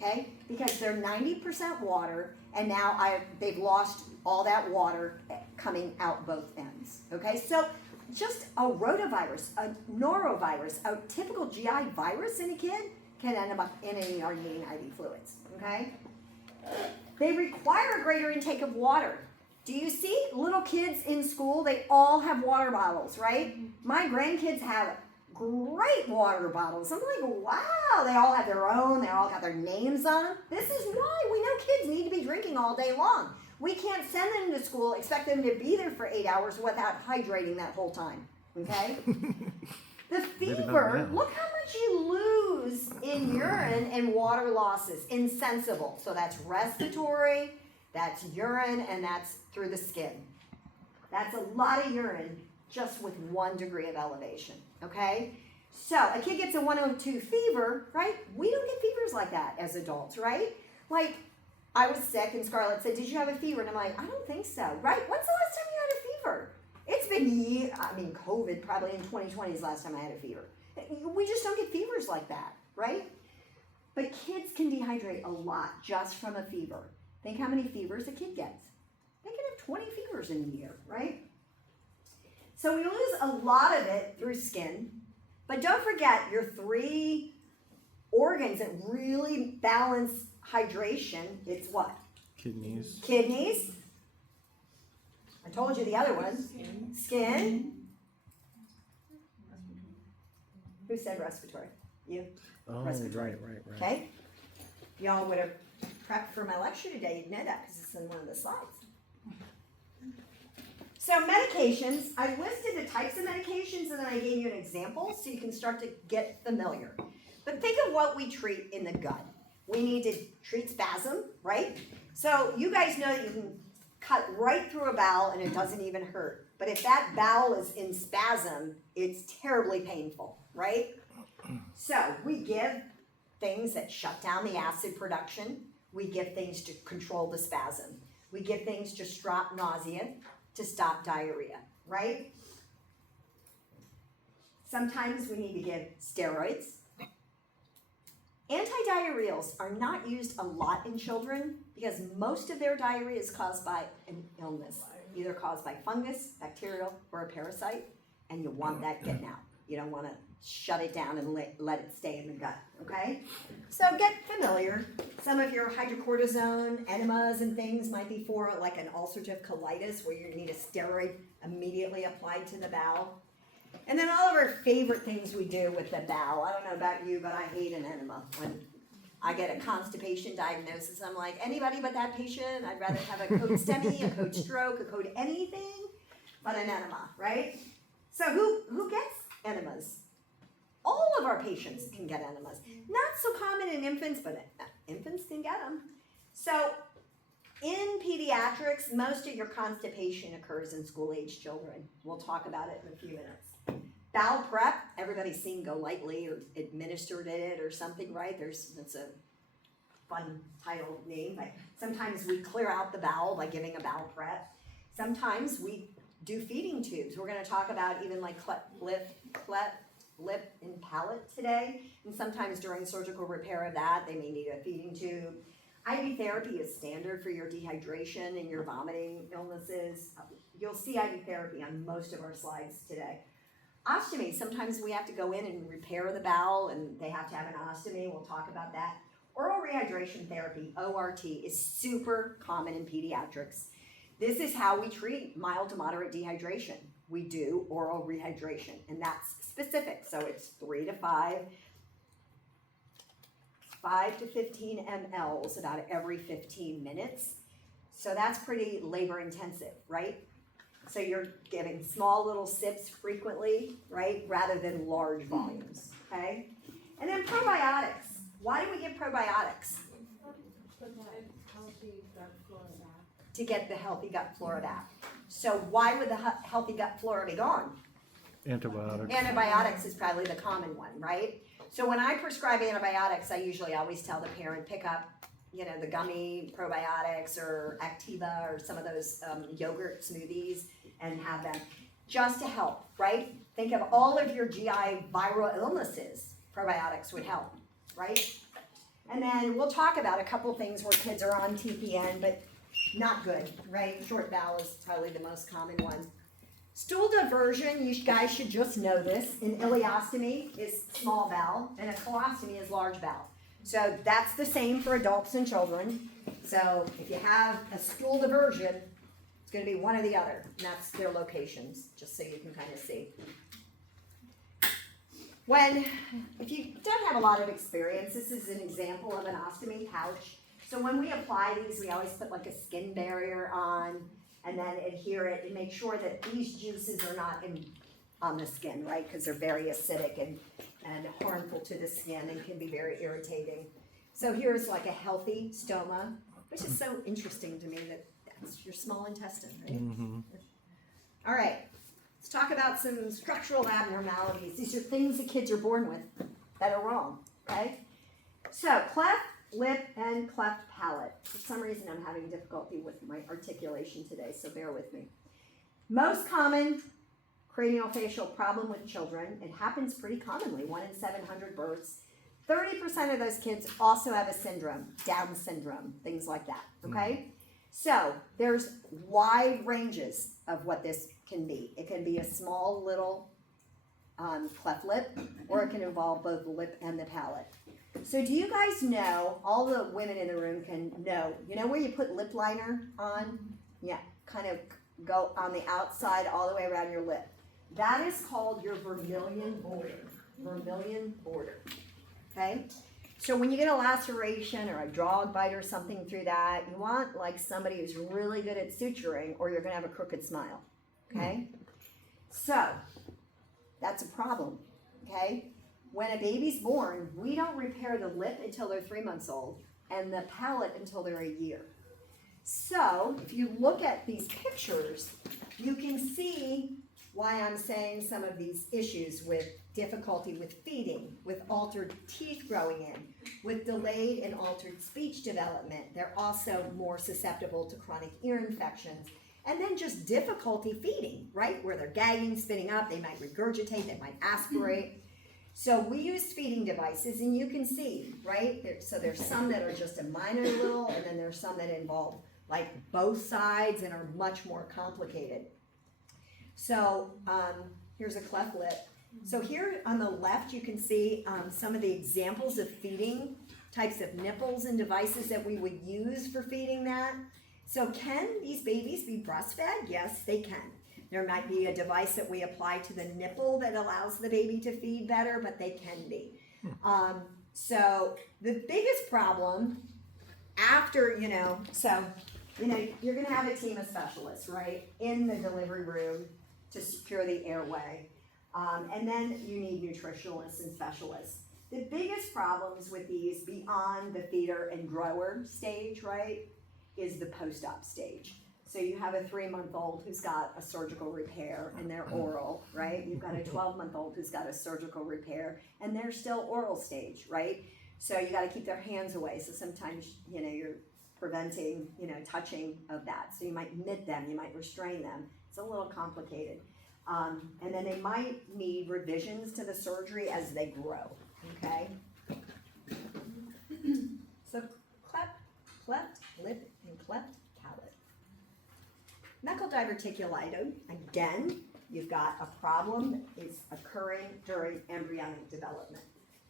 okay? Because they're 90% water, and now they've lost all that water coming out both ends, okay? So just a rotavirus, a norovirus, a typical GI virus in a kid can end up in any needing IV fluids, okay? They require a greater intake of water. Do you see little kids in school? They all have water bottles, right? My grandkids have great water bottles. I'm like, wow, they all have their own, they all got their names on them. This is why we know kids need to be drinking all day long. We can't send them to school, expect them to be there for 8 hours without hydrating that whole time, okay? The fever, look how much you lose in urine and water losses, insensible. So that's respiratory, that's urine, and that's through the skin. That's a lot of urine just with 1 degree of elevation, okay? So a kid gets a 102 fever, right? We don't get fevers like that as adults, right? Like, I was sick and Scarlett said, did you have a fever? And I'm like, I don't think so, right? When's the last time you had a fever? It's been years, COVID probably in 2020 is the last time I had a fever. We just don't get fevers like that, right? But kids can dehydrate a lot just from a fever. Think how many fevers a kid gets. They can have 20 fevers in a year, right? So we lose a lot of it through skin, but don't forget your 3 organs that really balance hydration. It's what? Kidneys. Kidneys. I told you the other one. Skin. Who said respiratory? You? Oh, Respiratory. right. Okay? Y'all would have prepped for my lecture today. You'd know that because it's in one of the slides. So medications, I listed the types of medications and then I gave you an example so you can start to get familiar. But think of what we treat in the gut. We need to treat spasm, right? So you guys know that you can cut right through a bowel and it doesn't even hurt. But if that bowel is in spasm, it's terribly painful, right? So we give things that shut down the acid production. We give things to control the spasm. We give things to stop nausea, to stop diarrhea, right? Sometimes we need to give steroids. Antidiarrheals are not used a lot in children because most of their diarrhea is caused by an illness, either caused by fungus, bacterial, or a parasite, and you want that getting out. You don't want to shut it down and let it stay in the gut, okay? So get familiar. Some of your hydrocortisone enemas and things might be for like an ulcerative colitis where you need a steroid immediately applied to the bowel. And then all of our favorite things we do with the bowel. I don't know about you, but I hate an enema. When I get a constipation diagnosis, I'm like, anybody but that patient, I'd rather have a code STEMI, a code stroke, a code anything but an enema, right? So who gets enemas? All of our patients can get enemas. Not so common in infants, but infants can get them. So in pediatrics, most of your constipation occurs in school-age children. We'll talk about it in a few minutes. Bowel prep, everybody's seen Go Lightly or administered it or something, right? That's a fun title name. But sometimes we clear out the bowel by giving a bowel prep. Sometimes we do feeding tubes. We're going to talk about even like cleft, lip, and palate today. And sometimes during surgical repair of that, they may need a feeding tube. IV therapy is standard for your dehydration and your vomiting illnesses. You'll see IV therapy on most of our slides today. Ostomy, sometimes we have to go in and repair the bowel and they have to have an ostomy. We'll talk about that. Oral rehydration therapy, ORT, is super common in pediatrics. This is how we treat mild to moderate dehydration. We do oral rehydration, and that's specific. So it's 3 to 5 to 15 mLs about every 15 minutes. So that's pretty labor intensive, right? So you're giving small little sips frequently, right? Rather than large volumes, okay? And then probiotics. Why do we give probiotics? To get the healthy gut flora back. So why would the healthy gut flora be gone? Antibiotics. Antibiotics is probably the common one, right? So when I prescribe antibiotics, I usually always tell the parent, pick up, the gummy probiotics or Activa or some of those yogurt smoothies and have them just to help, right? Think of all of your GI viral illnesses. Probiotics would help, right? And then we'll talk about a couple things where kids are on TPN, but not good, right? Short bowel is probably the most common one. Stool diversion, you guys should just know this. An ileostomy is small bowel, and a colostomy is large bowel. So that's the same for adults and children. So if you have a stool diversion, it's going to be one or the other, and that's their locations, just so you can kind of see. If you don't have a lot of experience, this is an example of an ostomy pouch. So when we apply these, we always put like a skin barrier on and then adhere it and make sure that these juices are not on the skin, right? Because they're very acidic and harmful to the skin and can be very irritating. So here's like a healthy stoma, which is so interesting to me that that's your small intestine, right? Mm-hmm. All right. Let's talk about some structural abnormalities. These are things that kids are born with that are wrong, okay? So cleft lip and cleft palate. For some reason I'm having difficulty with my articulation today, so bear with me. Most common craniofacial problem with children. It happens pretty commonly, 1 in 700 births. 30% of those kids also have a syndrome, Down syndrome, things like that, okay? So there's wide ranges of what this can be. It can be a small little cleft lip, or it can involve both the lip and the palate. So do you guys know, all the women in the room can know, you know where you put lip liner on? Yeah, kind of go on the outside all the way around your lip. That is called your vermilion border, okay? So when you get a laceration or a dog bite or something through that, you want like somebody who's really good at suturing, or you're gonna have a crooked smile, okay? So that's a problem, okay? When a baby's born, we don't repair the lip until they're 3 months old and the palate until they're a year. So if you look at these pictures, you can see why I'm saying some of these issues with difficulty with feeding, with altered teeth growing in, with delayed and altered speech development. They're also more susceptible to chronic ear infections. And then just difficulty feeding, right? Where they're gagging, spitting up, they might regurgitate, they might aspirate. So we use feeding devices, and you can see, right? So there's some that are just a minor little, and then there's some that involve like both sides and are much more complicated. So here's a cleft lip. So here on the left, you can see some of the examples of feeding types of nipples and devices that we would use for feeding that. So can these babies be breastfed? Yes, they can. There might be a device that we apply to the nipple that allows the baby to feed better, but they can be. So the biggest problem after, you're gonna have a team of specialists, right, in the delivery room to secure the airway. And then you need nutritionalists and specialists. The biggest problems with these beyond the feeder and grower stage, right, is the post-op stage. So you have a 3-month-old who's got a surgical repair and they're oral, right? You've got a 12-month-old who's got a surgical repair and they're still oral stage, right? So you gotta keep their hands away. So sometimes, you're preventing, touching of that. So you might mitt them, you might restrain them. It's a little complicated. And then they might need revisions to the surgery as they grow, okay? So cleft lip and cleft palate. Buccal diverticulitis, again, you've got a problem that is occurring during embryonic development.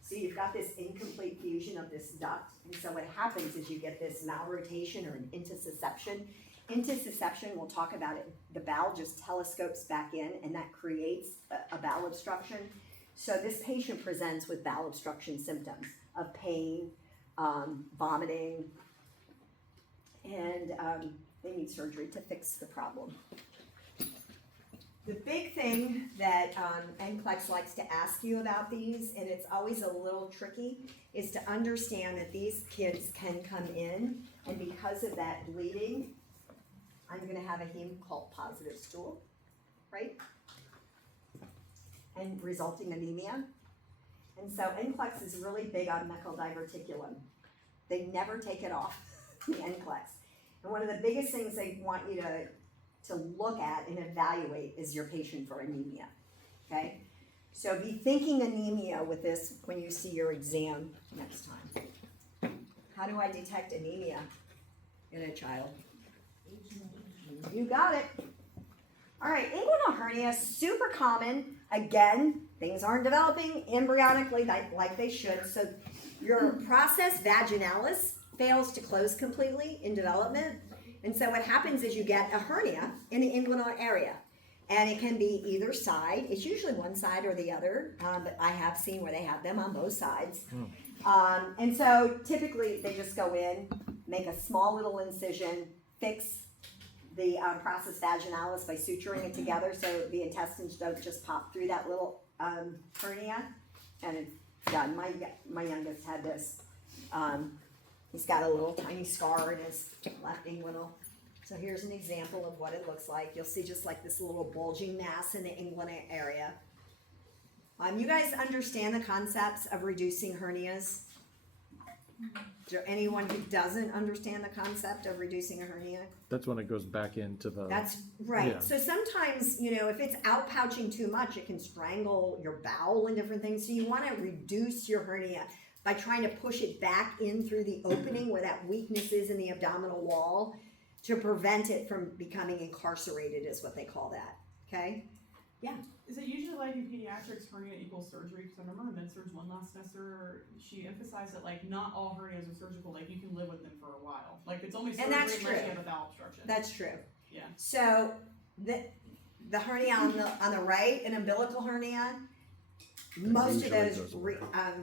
So you've got this incomplete fusion of this duct, and so what happens is you get this malrotation or an intussusception. Intussusception, we'll talk about it, the bowel just telescopes back in, and that creates a bowel obstruction. So this patient presents with bowel obstruction symptoms of pain, vomiting, and they need surgery to fix the problem. The big thing that NCLEX likes to ask you about these, and it's always a little tricky, is to understand that these kids can come in, and because of that bleeding, I'm going to have a heme cult positive stool, right? And resulting anemia. And so NCLEX is really big on buccal diverticulum. They never take it off, the NCLEX. And one of the biggest things they want you to look at and evaluate is your patient for anemia, okay? So be thinking anemia with this when you see your exam next time. How do I detect anemia in a child? You got it. All right, inguinal hernia, super common. Again, things aren't developing embryonically like they should. So your process vaginalis fails to close completely in development. And so what happens is you get a hernia in the inguinal area. And it can be either side. It's usually one side or the other, but I have seen where they have them on both sides. And so typically they just go in, make a small little incision, fix the process vaginalis by suturing it together so the intestines don't just pop through that little hernia, and it's done. My youngest had this. He's got a little tiny scar in his left inguinal. So here's an example of what it looks like. You'll see just like this little bulging mass in the inguinal area. You guys understand the concepts of reducing hernias? Is there anyone who doesn't understand the concept of reducing a hernia? That's when it goes back into the. That's right. Yeah. So sometimes, if it's outpouching too much, it can strangle your bowel and different things. So you want to reduce your hernia by trying to push it back in through the opening where that weakness is in the abdominal wall to prevent it from becoming incarcerated, is what they call that. Okay? Yeah. Is it usually like in pediatrics, hernia equals surgery? Because I remember in med-surg one last semester, she emphasized that like not all hernias are surgical. Like you can live with them for a while. Like it's only surgery And that's unless true. you have a bowel obstruction. That's true. Yeah. So the hernia on the right, an umbilical hernia, most of usually those goes away.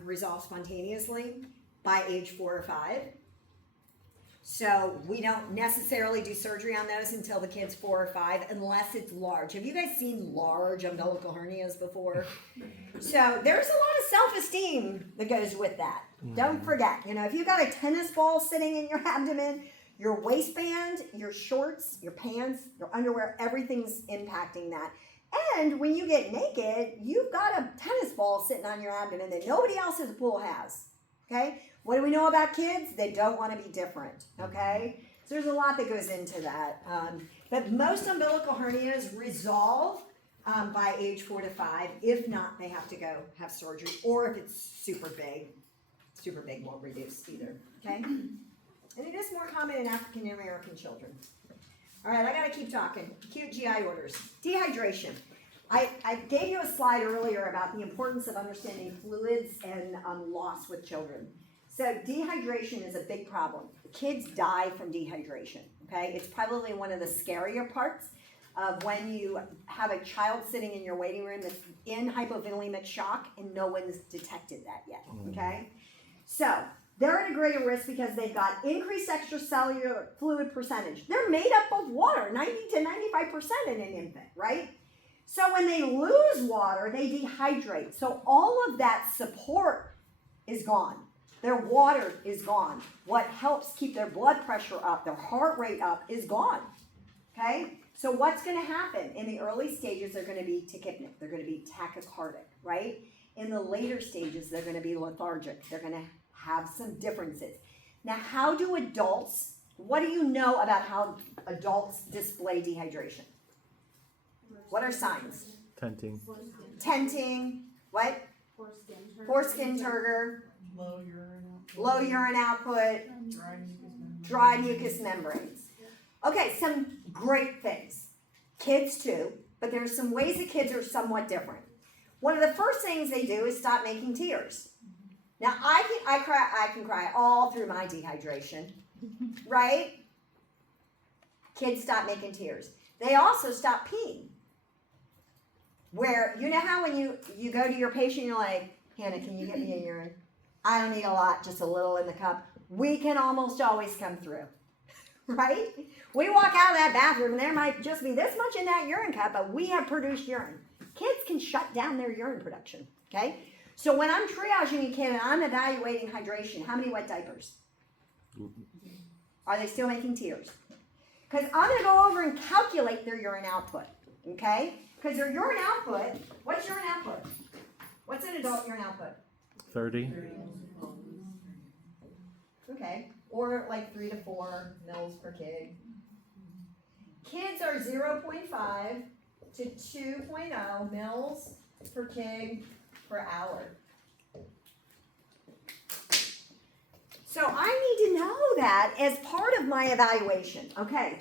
resolve spontaneously by age 4 or 5. So we don't necessarily do surgery on those until the kid's 4 or 5, unless it's large. Have you guys seen large umbilical hernias before? So there's a lot of self-esteem that goes with that. Don't forget, if you got a tennis ball sitting in your abdomen, your waistband, your shorts, your pants, your underwear, everything's impacting that. And when you get naked, you've got a tennis ball sitting on your abdomen that nobody else at the pool has. Okay? What do we know about kids? They don't want to be different. Okay? So there's a lot that goes into that. But most umbilical hernias resolve by age 4 to 5. If not, they have to go have surgery. Or if it's super big won't reduce either. Okay? And it is more common in African American children. All right, I got to keep talking. Acute GI orders. Dehydration. I gave you a slide earlier about the importance of understanding fluids and loss with children. So dehydration is a big problem. Kids die from dehydration, okay? It's probably one of the scarier parts of when you have a child sitting in your waiting room that's in hypovolemic shock and no one's detected that yet, okay? So they're at a greater risk because they've got increased extracellular fluid percentage. They're made up of water, 90 to 95% in an infant, right? So when they lose water, they dehydrate. So all of that support is gone. Their water is gone. What helps keep their blood pressure up, their heart rate up, is gone. Okay? So what's going to happen? In the early stages, they're going to be tachypnic. They're going to be tachycardic, right? In the later stages, they're going to be lethargic. They're going to have some differences. Now, what do you know about how adults display dehydration? What are signs? Tenting. Tenting, what? Foreskin turgor, Low urine output. low urine output, dry mucous membranes. Okay, some great things. Kids too, but there's some ways that kids are somewhat different. One of the first things they do is stop making tears. Now I can cry all through my dehydration, right? Kids stop making tears. They also stop peeing. Where, you know how when you go to your patient, you're like, Hannah, can you get me a urine? I don't need a lot, just a little in the cup. We can almost always come through, right? We walk out of that bathroom and there might just be this much in that urine cup, but we have produced urine. Kids can shut down their urine production, okay? So when I'm triaging a kid and I'm evaluating hydration, how many wet diapers? Are they still making tears? Because I'm going to go over and calculate their urine output, okay? Because their urine output, what's urine output? What's an adult urine output? 30. Okay, or like 3 to 4 mils per kg. Kids are 0.5 to 2.0 mils per kg per hour. So I need to know that as part of my evaluation. Okay.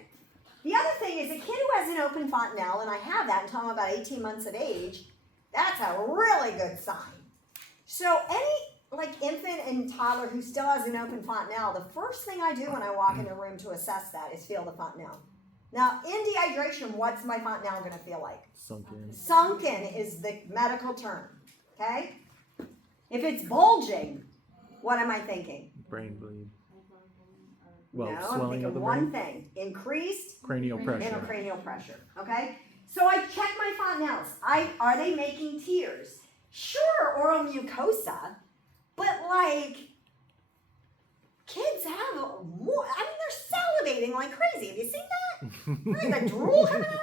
The other thing is a kid who has an open fontanelle, and I have that until I'm about 18 months of age, that's a really good sign. So any infant and toddler who still has an open fontanelle, the first thing I do when I walk in the room to assess that is feel the fontanelle. Now, in dehydration, what's my fontanelle going to feel like? Sunken. Sunken is the medical term, okay? If it's bulging, what am I thinking? Brain bleed. Well, No, I'm swelling thinking of the one brain. thing, increased Cranial pressure. intracranial pressure, okay? So I check my fontanelles. Are they making tears? Sure, oral mucosa, but kids have more, they're salivating like crazy. Have you seen that? The drool coming out of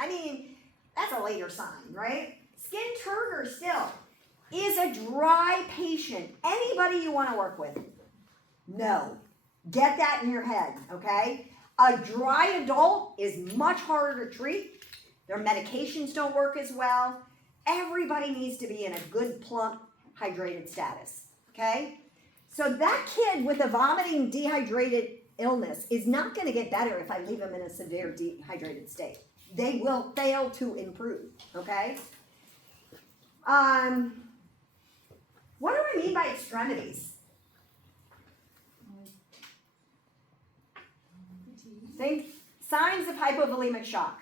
them, that's a later sign, right? Skin turgor still is a dry patient. Anybody you want to work with? No. Get that in your head, okay? A dry adult is much harder to treat. Their medications don't work as well. Everybody needs to be in a good, plump, hydrated status, okay? So that kid with a vomiting, dehydrated illness is not going to get better if I leave them in a severe dehydrated state. They will fail to improve, okay? What do I mean by extremities? Think signs of hypovolemic shock.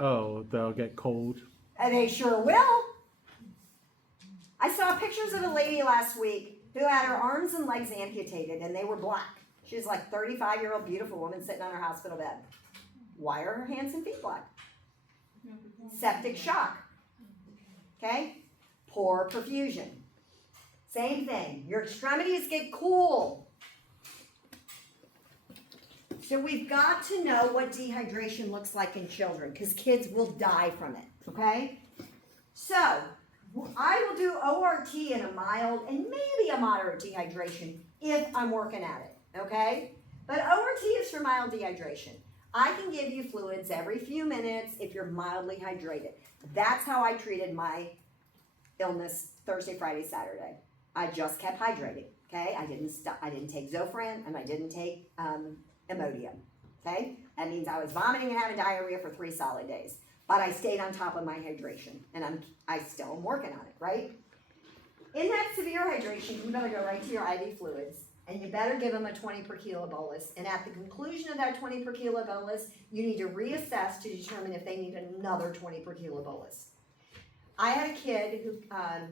Oh, they'll get cold. And they sure will. I saw pictures of a lady last week who had her arms and legs amputated, and they were black. She was like 35-year-old beautiful woman sitting on her hospital bed. Why are her hands and feet black? Septic shock. Okay? Poor perfusion. Same thing. Your extremities get cool. So we've got to know what dehydration looks like in children, because kids will die from it, okay? So I will do ORT in a mild and maybe a moderate dehydration if I'm working at it, okay? But ORT is for mild dehydration. I can give you fluids every few minutes if you're mildly hydrated. That's how I treated my illness Thursday, Friday, Saturday. I just kept hydrating, okay? I didn't take Zofran, and I didn't take Imodium, okay? That means I was vomiting and having diarrhea for 3 solid days. But I stayed on top of my hydration, and I still am working on it, right? In that severe hydration, you better go right to your IV fluids, and you better give them a 20 per kilo bolus. And at the conclusion of that 20 per kilo bolus, you need to reassess to determine if they need another 20 per kilo bolus. I had a kid who, I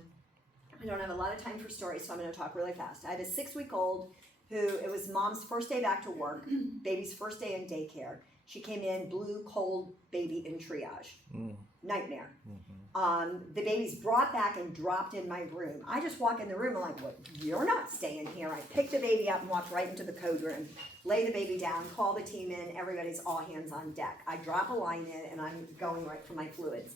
don't have a lot of time for stories, so I'm going to talk really fast. I had a 6-week-old who, it was mom's first day back to work, baby's first day in daycare. She came in, blue, cold baby in triage. Nightmare. The baby's brought back and dropped in my room. I just walk in the room, I'm like, well, you're not staying here. I picked the baby up and walked right into the code room, lay the baby down, call the team in, everybody's all hands on deck. I drop a line in and I'm going right for my fluids.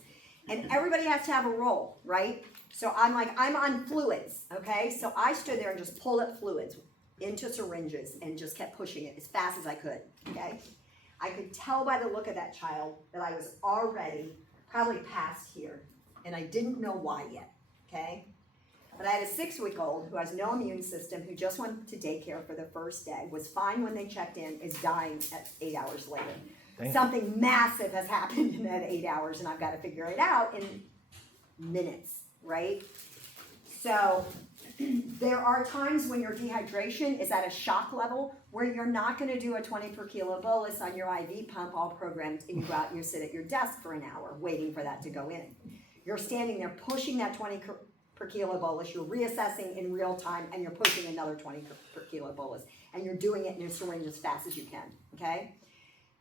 And everybody has to have a role, right? So I'm like, I'm on fluids, okay? So I stood there and just pulled up fluids into syringes and just kept pushing it as fast as I could, okay? I could tell by the look of that child that I was already probably past here, and I didn't know why yet, okay? But I had a 6-week-old who has no immune system, who just went to daycare for the first day, was fine when they checked in, is dying at 8 hours later. Damn. Something massive has happened in that 8 hours, and I've got to figure it out in minutes, right? So there are times when your dehydration is at a shock level where you're not going to do a 20 per kilo bolus on your IV pump all programmed, and you go out and you sit at your desk for an hour waiting for that to go in. You're standing there pushing that 20 per kilo bolus, you're reassessing in real time, and you're pushing another 20 per kilo bolus, and you're doing it in a syringe as fast as you can, okay?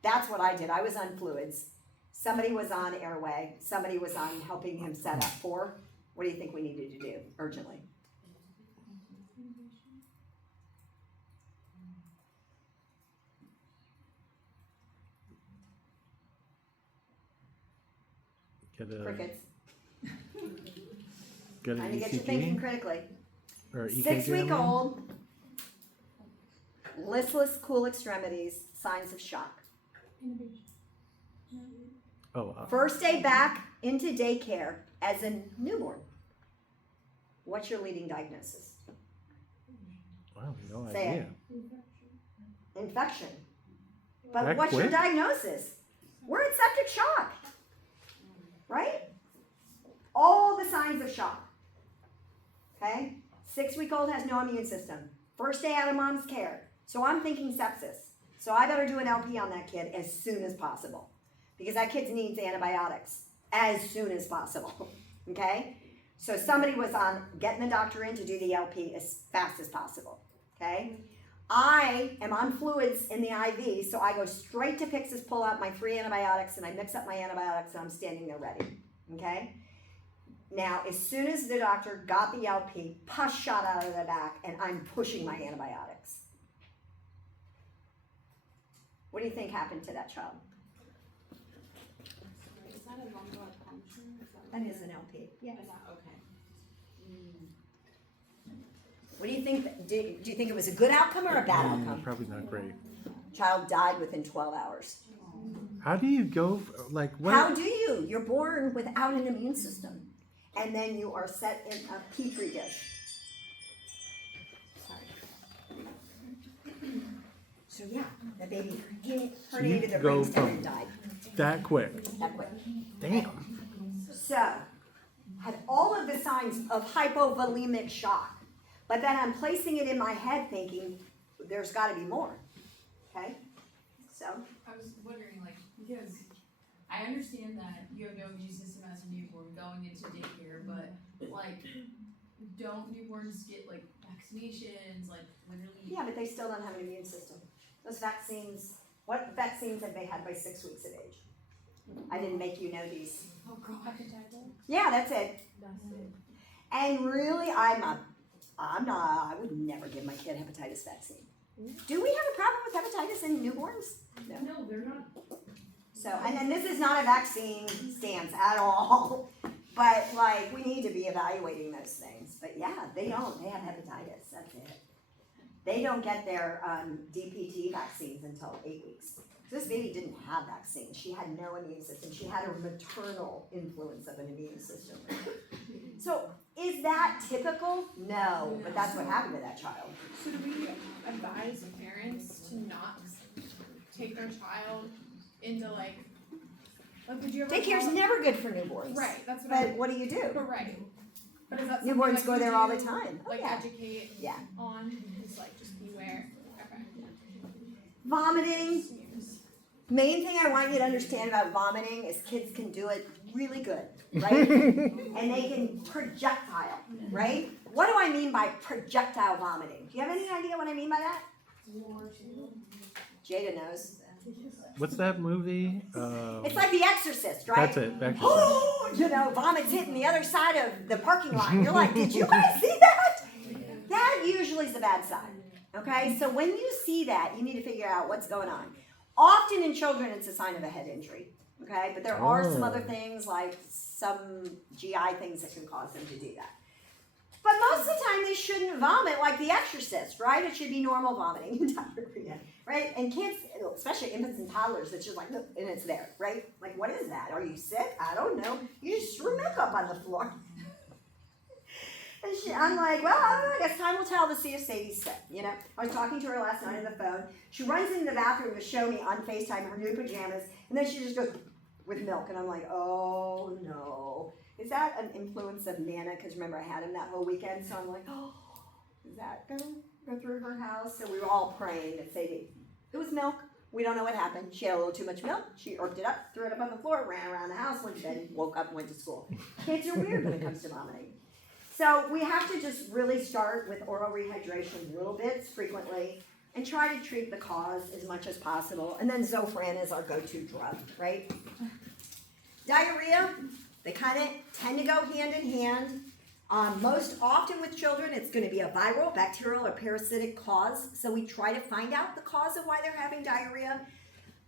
That's what I did. I was on fluids. Somebody was on airway. Somebody was on helping him set up for. What do you think we needed to do urgently? Crickets. Get Trying an to get you thinking ECG critically. or EKG. 6-week-old, listless, cool extremities, signs of shock. Oh, First day back into daycare as a newborn. What's your leading diagnosis? Wow, no Say idea. it. Infection. But That what's your quick? diagnosis? We're in septic shock. Right? All the signs of shock. Okay? 6-week-old has no immune system. First day out of mom's care. So I'm thinking sepsis. So I better do an LP on that kid as soon as possible. Because that kid needs antibiotics as soon as possible. Okay? So somebody was on getting the doctor in to do the LP as fast as possible. Okay? I am on fluids in the IV, so I go straight to Pyxis, pull out my 3 antibiotics, and I mix up my antibiotics, and I'm standing there ready. Okay? Now, as soon as the doctor got the LP, pus shot out of the back, and I'm pushing my antibiotics. What do you think happened to that child? Is that a lumbar puncture? That is an LP. Yeah. Is that okay? What do you think? Do you think it was a good outcome or a bad outcome? Probably not great. Child died within 12 hours. How do you go, like, what? How do you? You're born without an immune system. And then you are set in a petri dish. Sorry. So yeah, the baby herniated their go brainstem from- and died. That quick. That quick. Damn. So, had all of the signs of hypovolemic shock. But then I'm placing it in my head thinking, there's got to be more. Okay? So, I was wondering, like, because I understand that you have no immune system as a newborn going into daycare, but, like, don't newborns get, like, vaccinations, like, literally? yeah, but they still don't have an immune system. Those vaccines, what vaccines have they had by 6 weeks of age? I didn't make you know these. Oh, God. Yeah, that's it. That's it. And really, I would never give my kid hepatitis vaccine. Do we have a problem with hepatitis in newborns? No, they're not. So, and then this is not a vaccine stance at all. But like, we need to be evaluating those things. But yeah, they don't. They have hepatitis. That's it. They don't get their DPT vaccines until 8 weeks. So this baby didn't have vaccines. She had no immune system. She had a maternal influence of an immune system. So is that typical? No, but that's what happened to that child. So do we advise parents to not take their child into like would you ever Daycare's call- never good for newborns. Right, that's what But what do you do? But right. But is that something Newborns like go you there all the do, time. Oh, Like yeah. educate Yeah. on is like just beware. Okay. Vomiting. Main thing I want you to understand about vomiting is kids can do it really good, right? And they can projectile, right? What do I mean by projectile vomiting? Do you have any idea what I mean by that? Jada knows. What's that movie? It's like The Exorcist, right? That's it. Exorcist. Oh, you know, vomits hitting the other side of the parking lot. You're like, did you guys see that? That usually is the bad side. Okay, so when you see that, you need to figure out what's going on. Often in children, it's a sign of a head injury. Okay, but there are some other things like some GI things that can cause them to do that. But most of the time, they shouldn't vomit like The Exorcist, right? It should be normal vomiting and diarrhea, right? And kids, especially infants and toddlers, it's just like, and it's there, right? Like, what is that? Are you sick? I don't know. You just threw milk up on the floor. And I'm like, well, I don't know. I guess time will tell to see if Sadie's sick, you know? I was talking to her last night on the phone. She runs into the bathroom to show me on FaceTime her new pajamas, and then she just goes with milk, and I'm like, oh, no. Is that an influence of Nana? Because remember, I had him that whole weekend, so I'm like, oh, is that going to go through her house? So we were all praying that Sadie, it was milk. We don't know what happened. She had a little too much milk. She orked it up, threw it up on the floor, ran around the house, went to bed, woke up, and went to school. Kids are weird when it comes to vomiting. So we have to just really start with oral rehydration little bits frequently and try to treat the cause as much as possible. And then Zofran is our go-to drug, right? Diarrhea, they kind of tend to go hand in hand. Most often with children, it's going to be a viral, bacterial, or parasitic cause. So we try to find out the cause of why they're having diarrhea.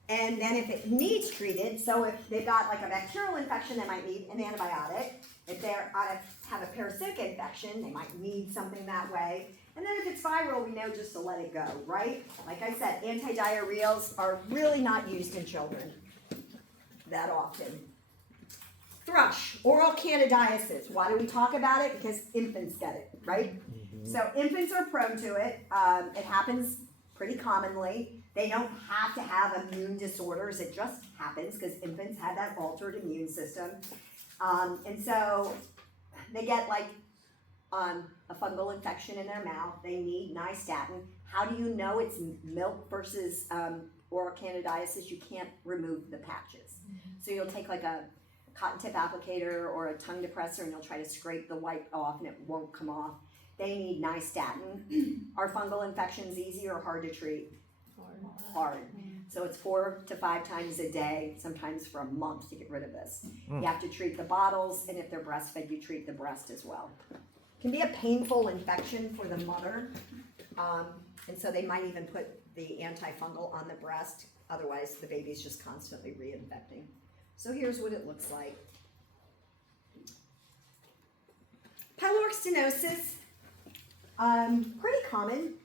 And then if it needs treated, so if they've got like a bacterial infection, they might need an antibiotic. If they have a parasitic infection, they might need something that way. And then if it's viral, we know just to let it go, right? Like I said, antidiarrheals are really not used in children that often. Thrush, oral candidiasis. Why do we talk about it? Because infants get it, right? So infants are prone to it. It happens pretty commonly. They don't have to have immune disorders. It just happens because infants have that altered immune system. And so they get like a fungal infection in their mouth. They need nystatin. How do you know it's milk versus oral candidiasis? You can't remove the patches. So you'll take like a cotton tip applicator or a tongue depressor and you'll try to scrape the white off and it won't come off. They need nystatin. Are fungal infections easy or hard to treat? Hard. So it's 4 to 5 times a day, sometimes for a month to get rid of this. You have to treat the bottles, and if they're breastfed, you treat the breast as well. It can be a painful infection for the mother, and so they might even put the antifungal on the breast. Otherwise, the baby's just constantly reinfecting. So here's what it looks like. Pyloric stenosis, pretty common.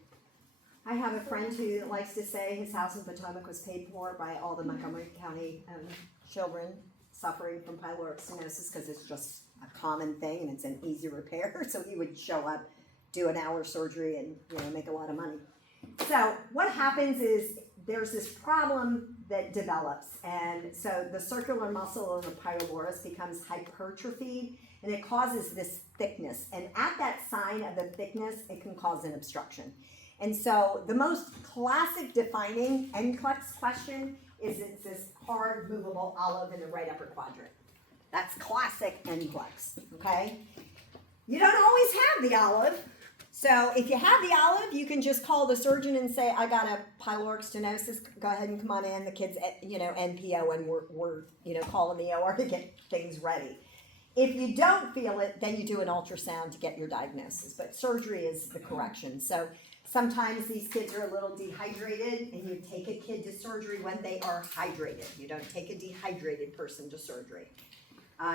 I have a friend who likes to say his house in Potomac was paid for by all the Montgomery County children suffering from pyloric stenosis because it's just a common thing and it's an easy repair. So he would show up, do an hour surgery, and make a lot of money. So what happens is there's this problem that develops, and so the circular muscle of the pylorus becomes hypertrophied, and it causes this thickness. And at that sign of the thickness, it can cause an obstruction. And so the most classic defining NCLEX question is it's this hard, movable olive in the right upper quadrant. That's classic NCLEX, okay? You don't always have the olive. So if you have the olive, you can just call the surgeon and say, I got a pyloric stenosis, go ahead and come on in. The kid's, NPO, and we're calling the OR to get things ready. If you don't feel it, then you do an ultrasound to get your diagnosis. But surgery is the correction. So sometimes these kids are a little dehydrated, and you take a kid to surgery when they are hydrated. You don't take a dehydrated person to surgery.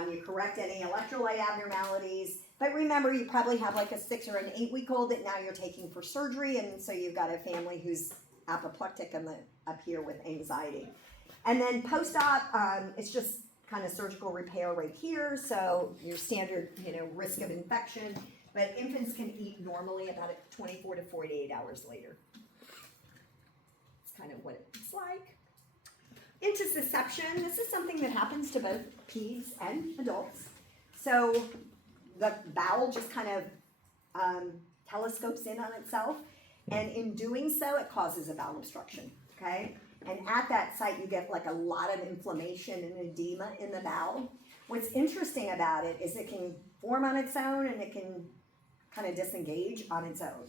You correct any electrolyte abnormalities. But remember, you probably have like a 6 or an 8-week-old that now you're taking for surgery, and so you've got a family who's apoplectic and up here with anxiety. And then post-op, it's just kind of surgical repair right here, so your standard, risk of infection. But infants can eat normally about 24 to 48 hours later. It's kind of what it looks like. Intussusception, this is something that happens to both peds and adults. So the bowel just kind of telescopes in on itself, and in doing so, it causes a bowel obstruction, okay? And at that site, you get like a lot of inflammation and edema in the bowel. What's interesting about it is it can form on its own and it can kind of disengage on its own.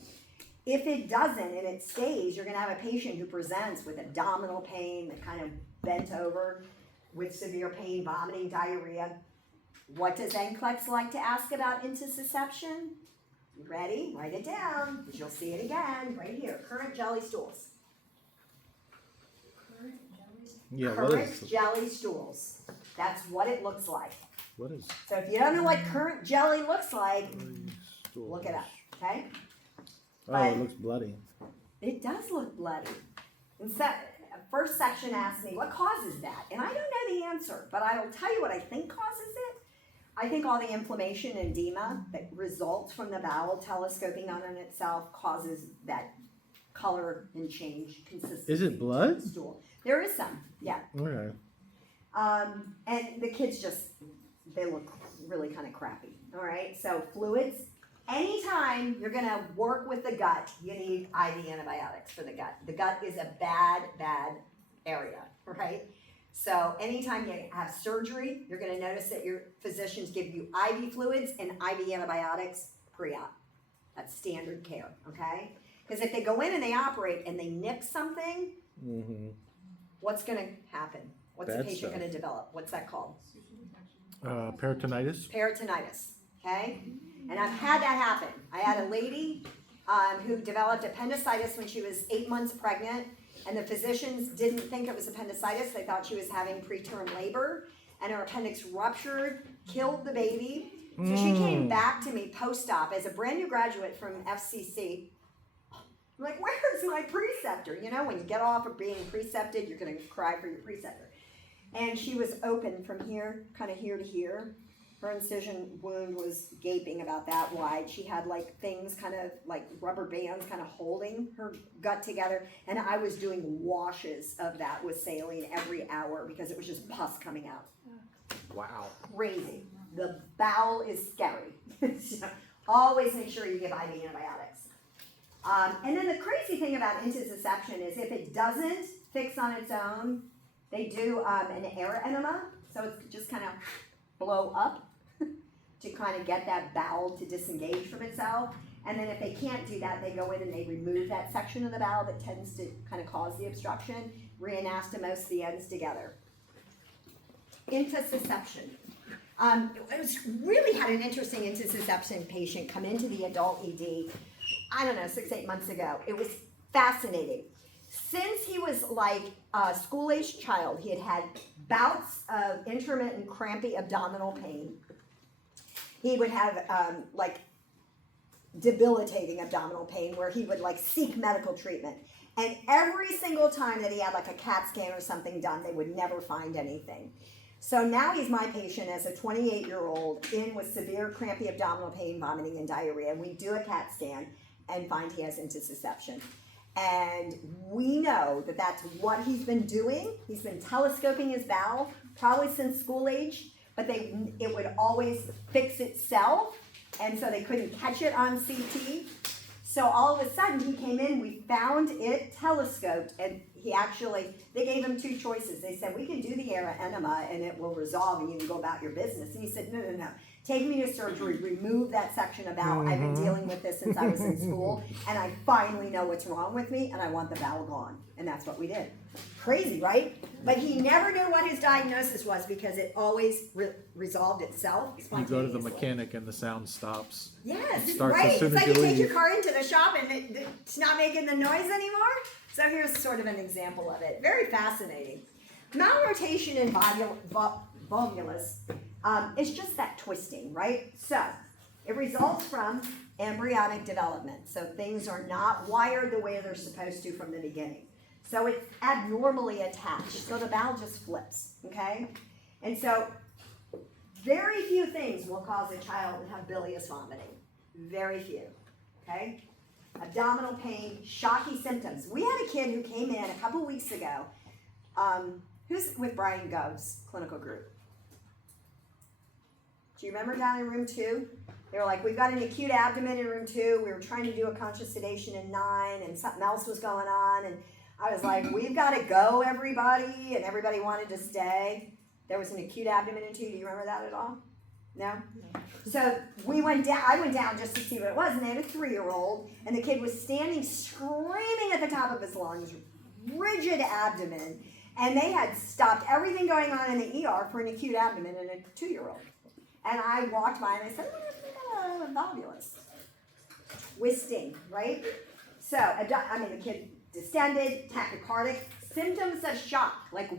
If it doesn't and it stays, you're gonna have a patient who presents with abdominal pain, that kind of bent over, with severe pain, vomiting, diarrhea. What does NCLEX like to ask about intussusception? You ready? Write it down, because you'll see it again, right here, current jelly stools. Yeah, Current jelly stools. That's what it looks like. what is So if you don't know what current jelly looks like, stools? look it up, okay? Oh, it looks bloody. It does look bloody. And so, first section asks me, what causes that? And I don't know the answer, but I will tell you what I think causes it. I think all the inflammation and edema that results from the bowel telescoping on itself causes that color and change consistency. Is it blood? Stool. There is some, yeah. Okay. And the kids they look really kind of crappy, all right? So fluids, anytime you're gonna work with the gut, you need IV antibiotics for the gut. The gut is a bad area, right? So anytime you have surgery, you're gonna notice that your physicians give you IV fluids and IV antibiotics pre-op. That's standard care, okay? Because if they go in and they operate and they nip something, what's gonna happen? What's the Bad patient stuff. gonna develop? What's that called? Peritonitis. Peritonitis, okay? And I've had that happen. I had a lady who developed appendicitis when she was 8 months pregnant, and the physicians didn't think it was appendicitis. They thought she was having preterm labor, and her appendix ruptured, killed the baby. So she came back to me post-op as a brand new graduate from FCC. I'm like, where's my preceptor? When you get off of being precepted, you're gonna cry for your preceptor. And she was open from here, kind of here to here. Her incision wound was gaping about that wide. She had like things kind of like rubber bands kind of holding her gut together. And I was doing washes of that with saline every hour because it was just pus coming out. Wow. Crazy. The bowel is scary. So always make sure you give IV antibiotics. And then the crazy thing about intussusception is if it doesn't fix on its own, they do an air enema. So it's just kind of blow up to kind of get that bowel to disengage from itself. And then if they can't do that, they go in and they remove that section of the bowel that tends to kind of cause the obstruction, reanastomose the ends together. Intussusception. It was really had an interesting intussusception patient come into the adult ED, I don't know, 6-8 months ago. It was fascinating. Since he was like a school-aged child, he had had bouts of intermittent crampy abdominal pain. He would have like debilitating abdominal pain where he would like seek medical treatment. And every single time that he had like a CAT scan or something done, they would never find anything. So now he's my patient as a 28-year-old in with severe crampy abdominal pain, vomiting, and diarrhea. And we do a CAT scan and find he has intussusception. And we know that that's what he's been doing. He's been telescoping his bowel probably since school age, but it would always fix itself, and so they couldn't catch it on CT. So all of a sudden he came in, we found it telescoped, and they gave him 2 choices. They said, we can do the air enema and it will resolve and you can go about your business. And he said, no. Take me to surgery, remove that section of bowel. I've been dealing with this since I was in school, and I finally know what's wrong with me, and I want the bowel gone. And that's what we did. Crazy, right? But he never knew what his diagnosis was because it always resolved itself You spontaneously. go to the mechanic and the sound stops. Yes, It starts right. as soon It's as like you you take leave. your car into the shop and it's not making the noise anymore. So here's sort of an example of it. Very fascinating. Malrotation in volvulus is just that twisting, right? So it results from embryonic development. So things are not wired the way they're supposed to from the beginning. So it's abnormally attached. So the bowel just flips, okay? And so very few things will cause a child to have bilious vomiting. Very few, okay? Abdominal pain, shocky symptoms. We had a kid who came in a couple weeks ago, who's with Brian Gov's clinical group. Do you remember down in room 2? They were like, we've got an acute abdomen in room 2. We were trying to do a conscious sedation in 9 and something else was going on. And I was like, we've got to go, everybody. And everybody wanted to stay. There was an acute abdomen in 2. Do you remember that at all? No? So we went down, I went down just to see what it was, and they had a 3-year-old, and the kid was standing screaming at the top of his lungs, rigid abdomen, and they had stopped everything going on in the ER for an acute abdomen in a 2-year-old. And I walked by and I said, oh, I think I got a volvulus. Twisting, right? So, the kid distended, tachycardic, symptoms of shock, like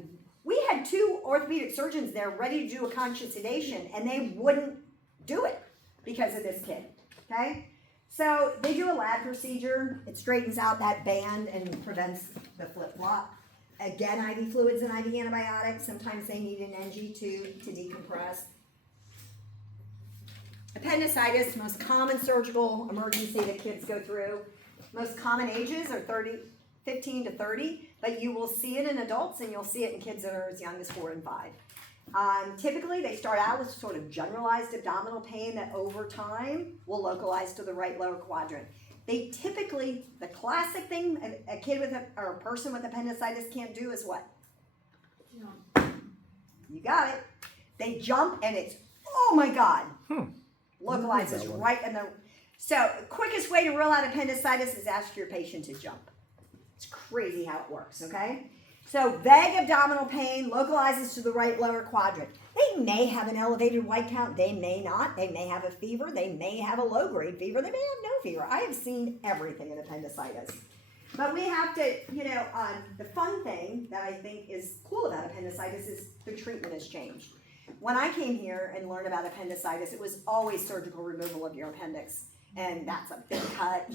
we had 2 orthopedic surgeons there ready to do a conscious sedation, and they wouldn't do it because of this kid, okay? So they do a lab procedure. It straightens out that band and prevents the flip-flop. Again, IV fluids and IV antibiotics. Sometimes they need an NG tube to decompress. Appendicitis, most common surgical emergency that kids go through. Most common ages are 15 to 30, but you will see it in adults and you'll see it in kids that are as young as 4 and 5. Typically, they start out with sort of generalized abdominal pain that over time will localize to the right lower quadrant. They typically, the classic thing a kid with or a person with appendicitis can't do is what? You got it. They jump and it's, oh my God, localizes right in the, so quickest way to rule out appendicitis is ask your patient to jump. It's crazy how it works, okay? So vague abdominal pain localizes to the right lower quadrant. They may have an elevated white count, they may not. They may have a fever, they may have a low-grade fever, they may have no fever. I have seen everything in appendicitis. But we have to, the fun thing that I think is cool about appendicitis is the treatment has changed. When I came here and learned about appendicitis, it was always surgical removal of your appendix. And that's a big cut,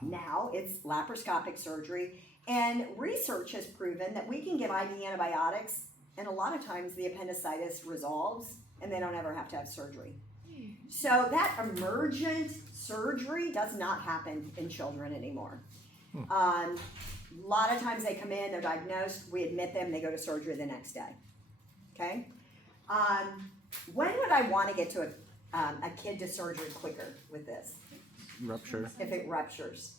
Now it's laparoscopic surgery. And research has proven that we can give IV antibiotics, and a lot of times the appendicitis resolves and they don't ever have to have surgery. So that emergent surgery does not happen in children anymore. A lot of times they come in, they're diagnosed, we admit them, they go to surgery the next day. Okay? When would I want to get to a kid to surgery quicker with this? Rupture. If it ruptures.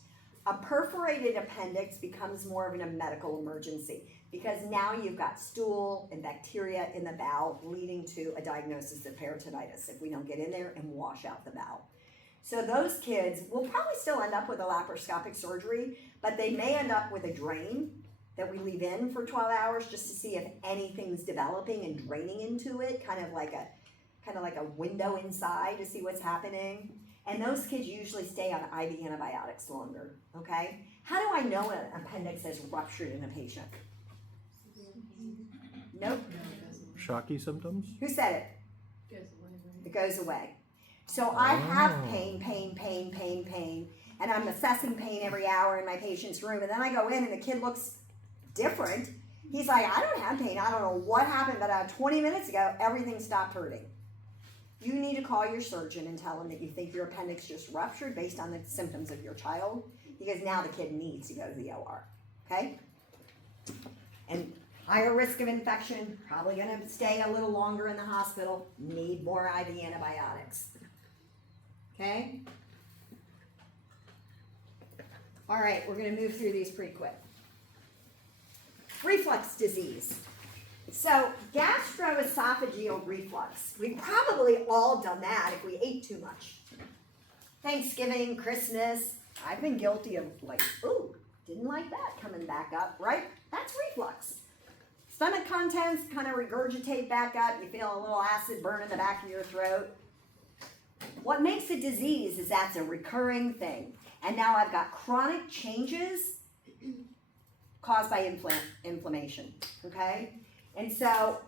A perforated appendix becomes more of a medical emergency because now you've got stool and bacteria in the bowel leading to a diagnosis of peritonitis if we don't get in there and wash out the bowel. So those kids will probably still end up with a laparoscopic surgery, but they may end up with a drain that we leave in for 12 hours just to see if anything's developing and draining into it, kind of like a window inside to see what's happening. And those kids usually stay on IV antibiotics longer, okay? How do I know an appendix has ruptured in a patient? Nope. Shocky symptoms? Who said it? It goes away. So I have pain, and I'm assessing pain every hour in my patient's room, and then I go in and the kid looks different. He's like, I don't have pain. I don't know what happened, but 20 minutes ago, everything stopped hurting. You need to call your surgeon and tell him that you think your appendix just ruptured based on the symptoms of your child, because now the kid needs to go to the OR, okay? And higher risk of infection, probably gonna stay a little longer in the hospital, need more IV antibiotics, okay? All right, we're gonna move through these pretty quick. Reflux disease. So gastroesophageal reflux, we've probably all done that if we ate too much. Thanksgiving, Christmas, I've been guilty of like, ooh, didn't like that coming back up, right? That's reflux. Stomach contents kind of regurgitate back up, you feel a little acid burn in the back of your throat. What makes a disease is that's a recurring thing. And now I've got chronic changes caused by inflammation, okay? And so,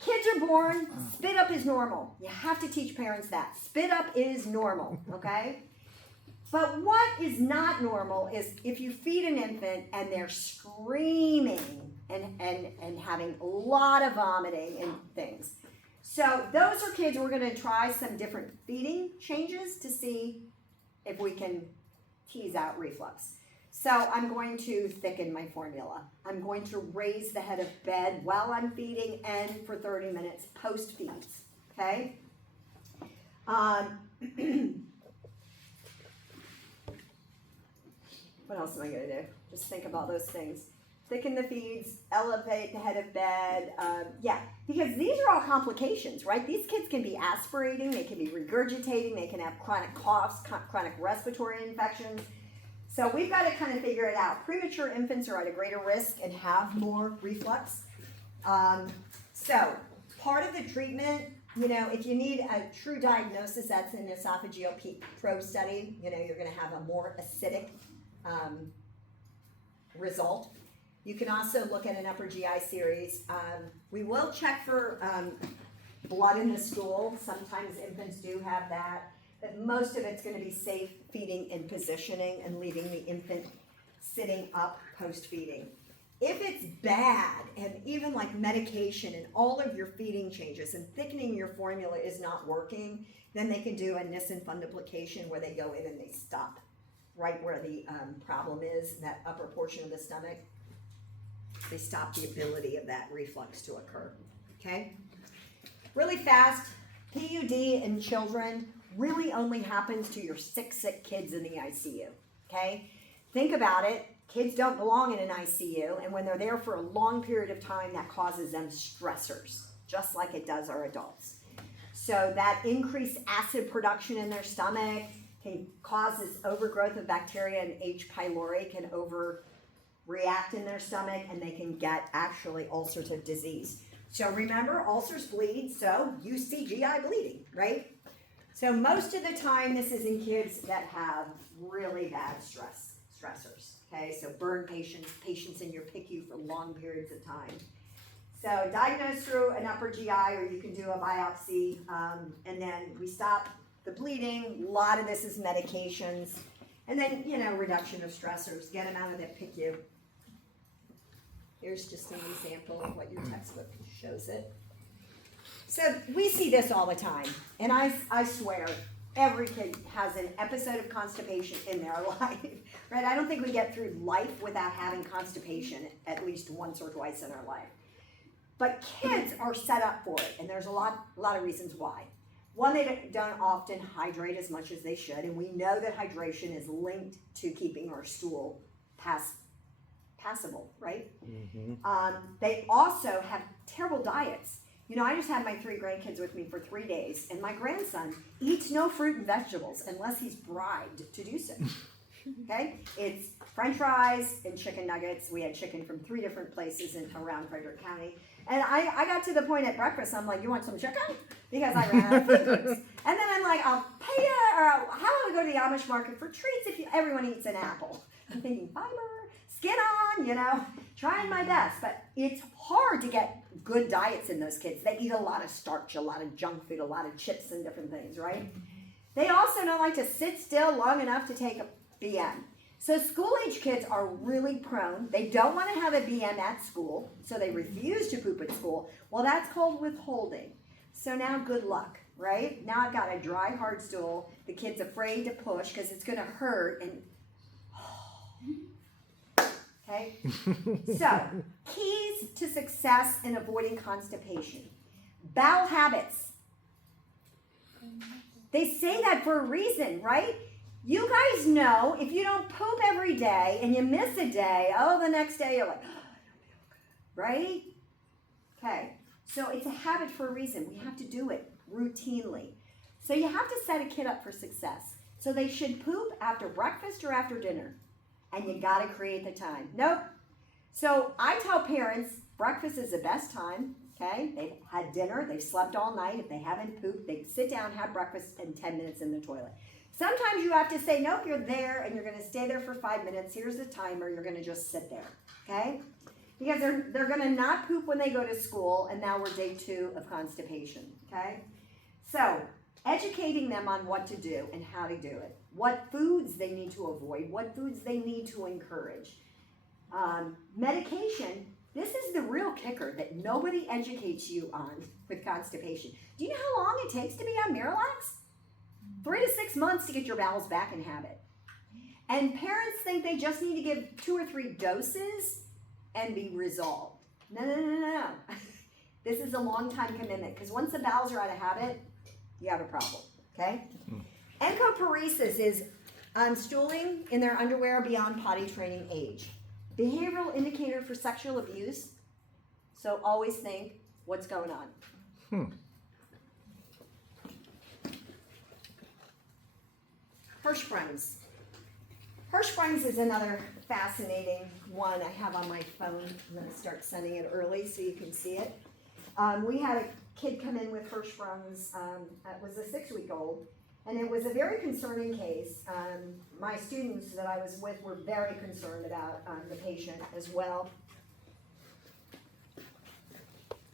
kids are born, spit up is normal. You have to teach parents that. Spit up is normal, okay? But what is not normal is if you feed an infant and they're screaming and having a lot of vomiting and things. So those are kids we're gonna try some different feeding changes to see if we can tease out reflux. So I'm going to thicken my formula. I'm going to raise the head of bed while I'm feeding and for 30 minutes post-feeds, okay? What else am I gonna do? Just think about those things. Thicken the feeds, elevate the head of bed, because these are all complications, right? These kids can be aspirating, they can be regurgitating, they can have chronic coughs, chronic respiratory infections. So we've got to kind of figure it out. Premature infants are at a greater risk and have more reflux. So part of the treatment, if you need a true diagnosis, that's an esophageal probe study. You're going to have a more acidic result. You can also look at an upper GI series. We will check for blood in the stool. Sometimes infants do have that. But most of it's going to be safe feeding and positioning and leaving the infant sitting up post-feeding. If it's bad and even like medication and all of your feeding changes and thickening your formula is not working, then they can do a Nissen fundoplication where they go in and they stop right where the problem is, that upper portion of the stomach. They stop the ability of that reflux to occur, okay? Really fast, PUD in children really only happens to your sick kids in the ICU, okay? Think about it. Kids don't belong in an ICU, and when they're there for a long period of time, that causes them stressors, just like it does our adults. So that increased acid production in their stomach can cause this overgrowth of bacteria, and H. pylori can overreact in their stomach, and they can get actually ulcerative disease. So remember, ulcers bleed, so you see GI bleeding, right? So most of the time, this is in kids that have really bad stressors, okay? So burn patients in your PICU for long periods of time. So diagnosed through an upper GI, or you can do a biopsy, and then we stop the bleeding. A lot of this is medications, and then, reduction of stressors, get them out of the PICU. Here's just an example of what your textbook shows it. So we see this all the time, and I swear, every kid has an episode of constipation in their life, right? I don't think we get through life without having constipation at least once or twice in our life. But kids are set up for it, and there's a lot of reasons why. One, they don't often hydrate as much as they should, and we know that hydration is linked to keeping our stool passable, right? They also have terrible diets. You know, I just had my 3 grandkids with me for 3 days, and my grandson eats no fruit and vegetables unless he's bribed to do so. Okay? It's French fries and chicken nuggets. We had chicken from 3 different places around Frederick County. And I got to the point at breakfast, I'm like, you want some chicken? Because I ran out of food groups. And then I'm like, I'll pay you, or how about we go to the Amish market for treats if everyone eats an apple? I'm thinking fiber, skin on, you know, trying my best. But it's hard to get good diets in those kids. They eat a lot of starch, a lot of junk food, a lot of chips and different things, right? They also don't like to sit still long enough to take a BM. So school-age kids are really prone. They don't want to have a BM at school, so they refuse to poop at school. Well, that's called withholding. So now good luck, right? Now I've got a dry, hard stool. The kid's afraid to push because it's going to hurt. And okay? So, keys to success in avoiding constipation. Bowel habits. They say that for a reason, right? You guys know if you don't poop every day and you miss a day, the next day you're like, right? Okay, so it's a habit for a reason. We have to do it routinely. So you have to set a kid up for success. So they should poop after breakfast or after dinner. And you gotta create the time. Nope. So I tell parents, breakfast is the best time, okay? They've had dinner, they've slept all night. If they haven't pooped, they sit down, have breakfast, and 10 minutes in the toilet. Sometimes you have to say, nope, you're there, and you're gonna stay there for 5 minutes. Here's the timer, you're gonna just sit there, okay? Because they're gonna not poop when they go to school, and now we're day 2 of constipation, okay? So, educating them on what to do and how to do it. What foods they need to avoid, what foods they need to encourage. Medication, this is the real kicker that nobody educates you on with constipation. Do you know how long it takes to be on Miralax? 3 to 6 months to get your bowels back in habit. And parents think they just need to give 2 or 3 doses and be resolved. No. This is a long time commitment because once the bowels are out of habit, you have a problem, okay? Encoparesis is stooling in their underwear beyond potty training age. Behavioral indicator for sexual abuse. So always think, what's going on? Hirschsprungs. Hirschsprungs is another fascinating one I have on my phone. I'm going to start sending it early so you can see it. We had a kid come in with Hirschsprungs that was a 6-week-old, and it was a very concerning case. My students that I was with were very concerned about the patient as well.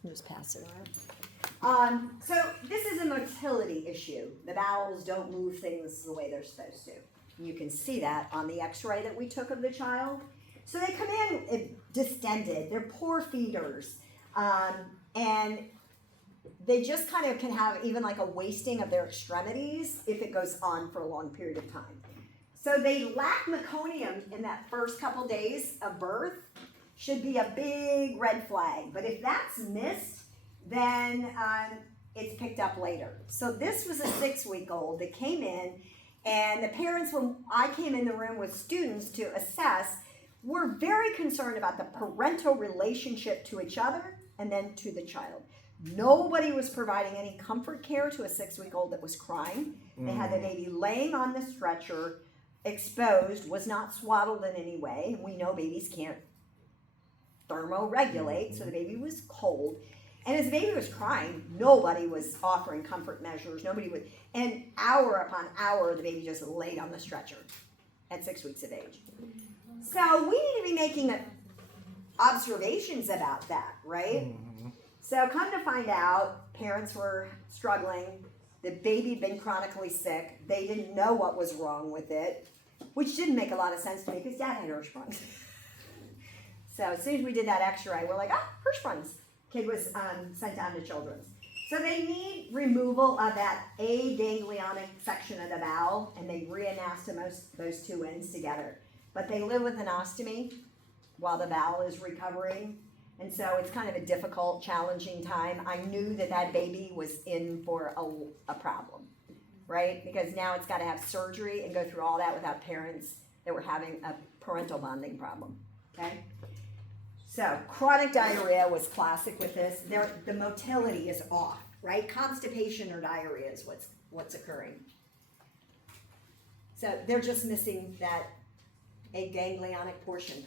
Just pass it on. So this is a motility issue. The bowels don't move things the way they're supposed to. You can see that on the x-ray that we took of the child. So they come in distended, they're poor feeders, and they just kind of can have even like a wasting of their extremities if it goes on for a long period of time. So they lack meconium in that first couple days of birth, should be a big red flag. But if that's missed, then it's picked up later. So this was a 6-week-old that came in, and the parents, when I came in the room with students to assess, were very concerned about the parental relationship to each other and then to the child. Nobody was providing any comfort care to a 6-week-old that was crying. They had the baby laying on the stretcher, exposed, was not swaddled in any way. We know babies can't thermoregulate, so the baby was cold. And as the baby was crying, nobody was offering comfort measures. Nobody would. And hour upon hour, the baby just laid on the stretcher at 6 weeks of age. So we need to be making observations about that, right? So come to find out, parents were struggling. The baby had been chronically sick. They didn't know what was wrong with it, which didn't make a lot of sense to me because Dad had Hirschsprungs. So as soon as we did that x-ray, we're like, Hirschsprungs. Kid was sent down to Children's. So they need removal of that aganglionic section of the bowel, and they reanastomose those two ends together. But they live with an ostomy while the bowel is recovering, and so it's kind of a difficult, challenging time. I knew that that baby was in for a problem, right? Because now it's got to have surgery and go through all that without parents that were having a parental bonding problem, okay? So chronic diarrhea was classic with this. The motility is off, right? Constipation or diarrhea is what's occurring. So they're just missing that aganglionic portion.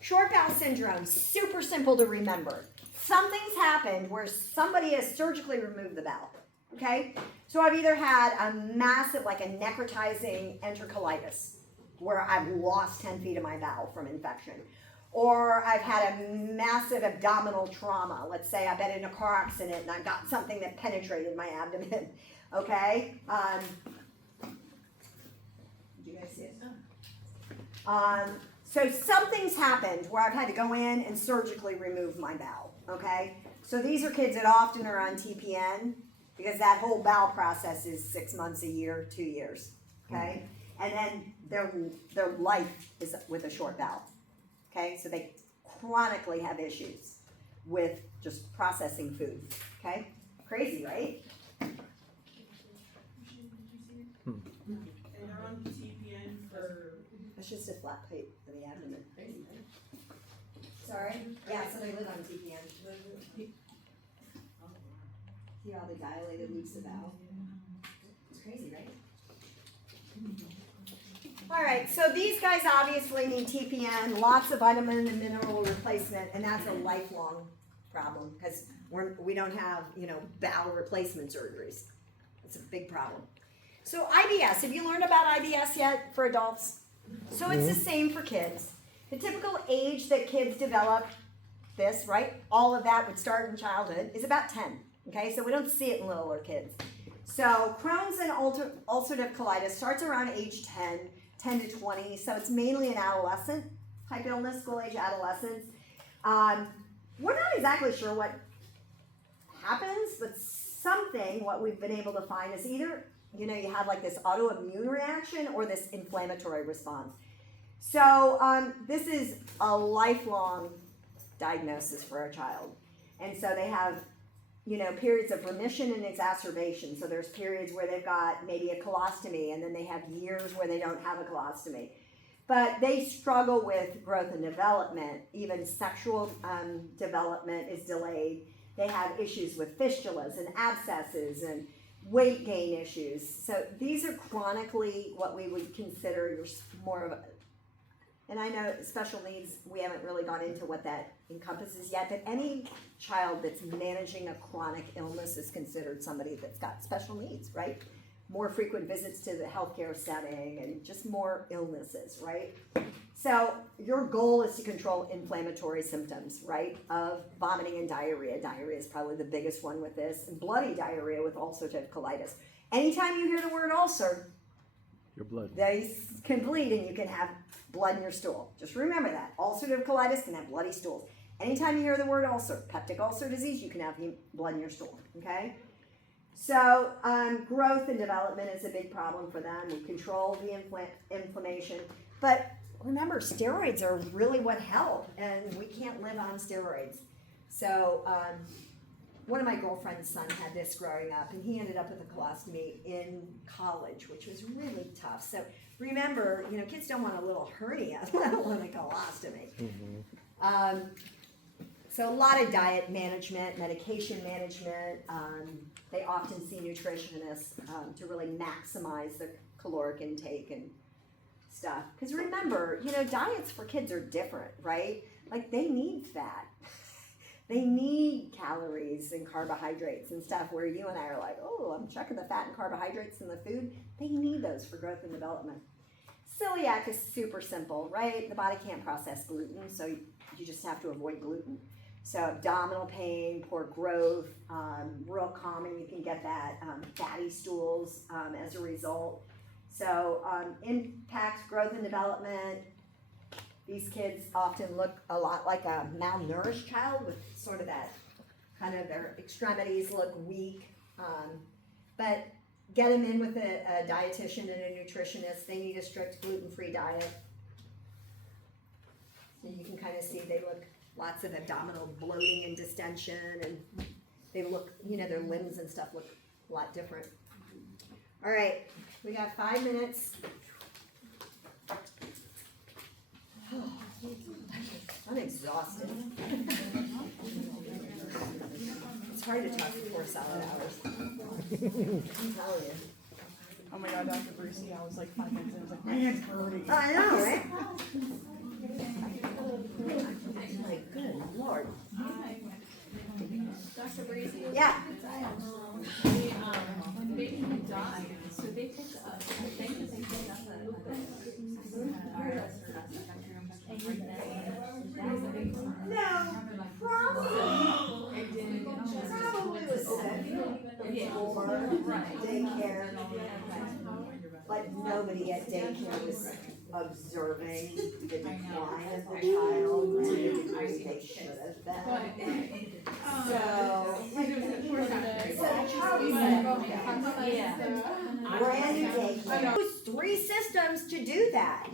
Short bowel syndrome, super simple to remember. Something's happened where somebody has surgically removed the bowel, okay? So I've either had a massive, like a necrotizing enterocolitis, where I've lost 10 feet of my bowel from infection. Or I've had a massive abdominal trauma. Let's say I've been in a car accident and I got something that penetrated my abdomen, okay? Did you guys see it? So something's happened where I've had to go in and surgically remove my bowel, okay? So these are kids that often are on TPN because that whole bowel process is 6 months, a year, 2 years, okay? And then their life is with a short bowel, okay? So they chronically have issues with just processing food, okay? Crazy, right? And they're on TPN for. That's just a flat plate for the abdomen. Crazy, right? Sorry? Yeah, so they live on TPN. See all the dilated loops of bowel? It's crazy, right? All right, so these guys obviously need TPN, lots of vitamin and mineral replacement, and that's a lifelong problem because we don't have, bowel replacement surgeries. It's a big problem. So IBS, have you learned about IBS yet for adults? So it's the same for kids. The typical age that kids develop this, right, all of that would start in childhood, is about 10, okay? So we don't see it in littler kids. So Crohn's and ulcerative colitis starts around age 10 to 20, so it's mainly an adolescent type illness, school age adolescents. We're not exactly sure what happens, but what we've been able to find is either, you have like this autoimmune reaction or this inflammatory response. So this is a lifelong diagnosis for a child. And so they have, periods of remission and exacerbation. So there's periods where they've got maybe a colostomy, and then they have years where they don't have a colostomy. But they struggle with growth and development. Even sexual development is delayed. They have issues with fistulas and abscesses and weight gain issues. So these are chronically what we would consider more of a, and I know special needs, we haven't really gone into what that encompasses yet, but any child that's managing a chronic illness is considered somebody that's got special needs, right? More frequent visits to the healthcare setting and just more illnesses, right? So your goal is to control inflammatory symptoms, right? Of vomiting and diarrhea. Diarrhea is probably the biggest one with this, and bloody diarrhea with ulcerative colitis. Anytime you hear the word ulcer, Your blood. they can bleed and you can have blood in your stool. Just remember that. Ulcerative colitis can have bloody stools. Anytime you hear the word ulcer, peptic ulcer disease, you can have blood in your stool, okay? So growth and development is a big problem for them. We control the inflammation. But remember, steroids are really what help, and we can't live on steroids. So one of my girlfriend's son had this growing up, and he ended up with a colostomy in college, which was really tough. So remember, kids don't want a little hernia, let alone a colostomy. Mm-hmm. So a lot of diet management, medication management. They often see nutritionists to really maximize the caloric intake and stuff. Because remember, diets for kids are different, right? Like they need fat. They need calories and carbohydrates and stuff, where you and I are like, oh, I'm checking the fat and carbohydrates in the food. They need those for growth and development. Celiac is super simple, right? The body can't process gluten, so you just have to avoid gluten. So abdominal pain, poor growth, real common, you can get that, fatty stools as a result. So impacts growth and development. These kids often look a lot like a malnourished child with sort of that kind of their extremities look weak. But get them in with a dietitian and a nutritionist. They need a strict gluten-free diet. So you can kind of see they look lots of abdominal bloating and distension, and they look, their limbs and stuff look a lot different. All right, we got 5 minutes. I'm exhausted. It's hard to talk for 4 solid hours. I'm telling you. Oh my god, Dr. Brucey, I was like 5 minutes in, I was like, my hand's hurting. I know, right? My good Lord. Dr. Breezy. Yeah. They, when the baby died, so they picked up, I think that they picked up No, probably was sick or daycare, but nobody at daycare was observing the decline of the child to the degree they should have been. So the child is brand new daycare. Use 3 systems to do that,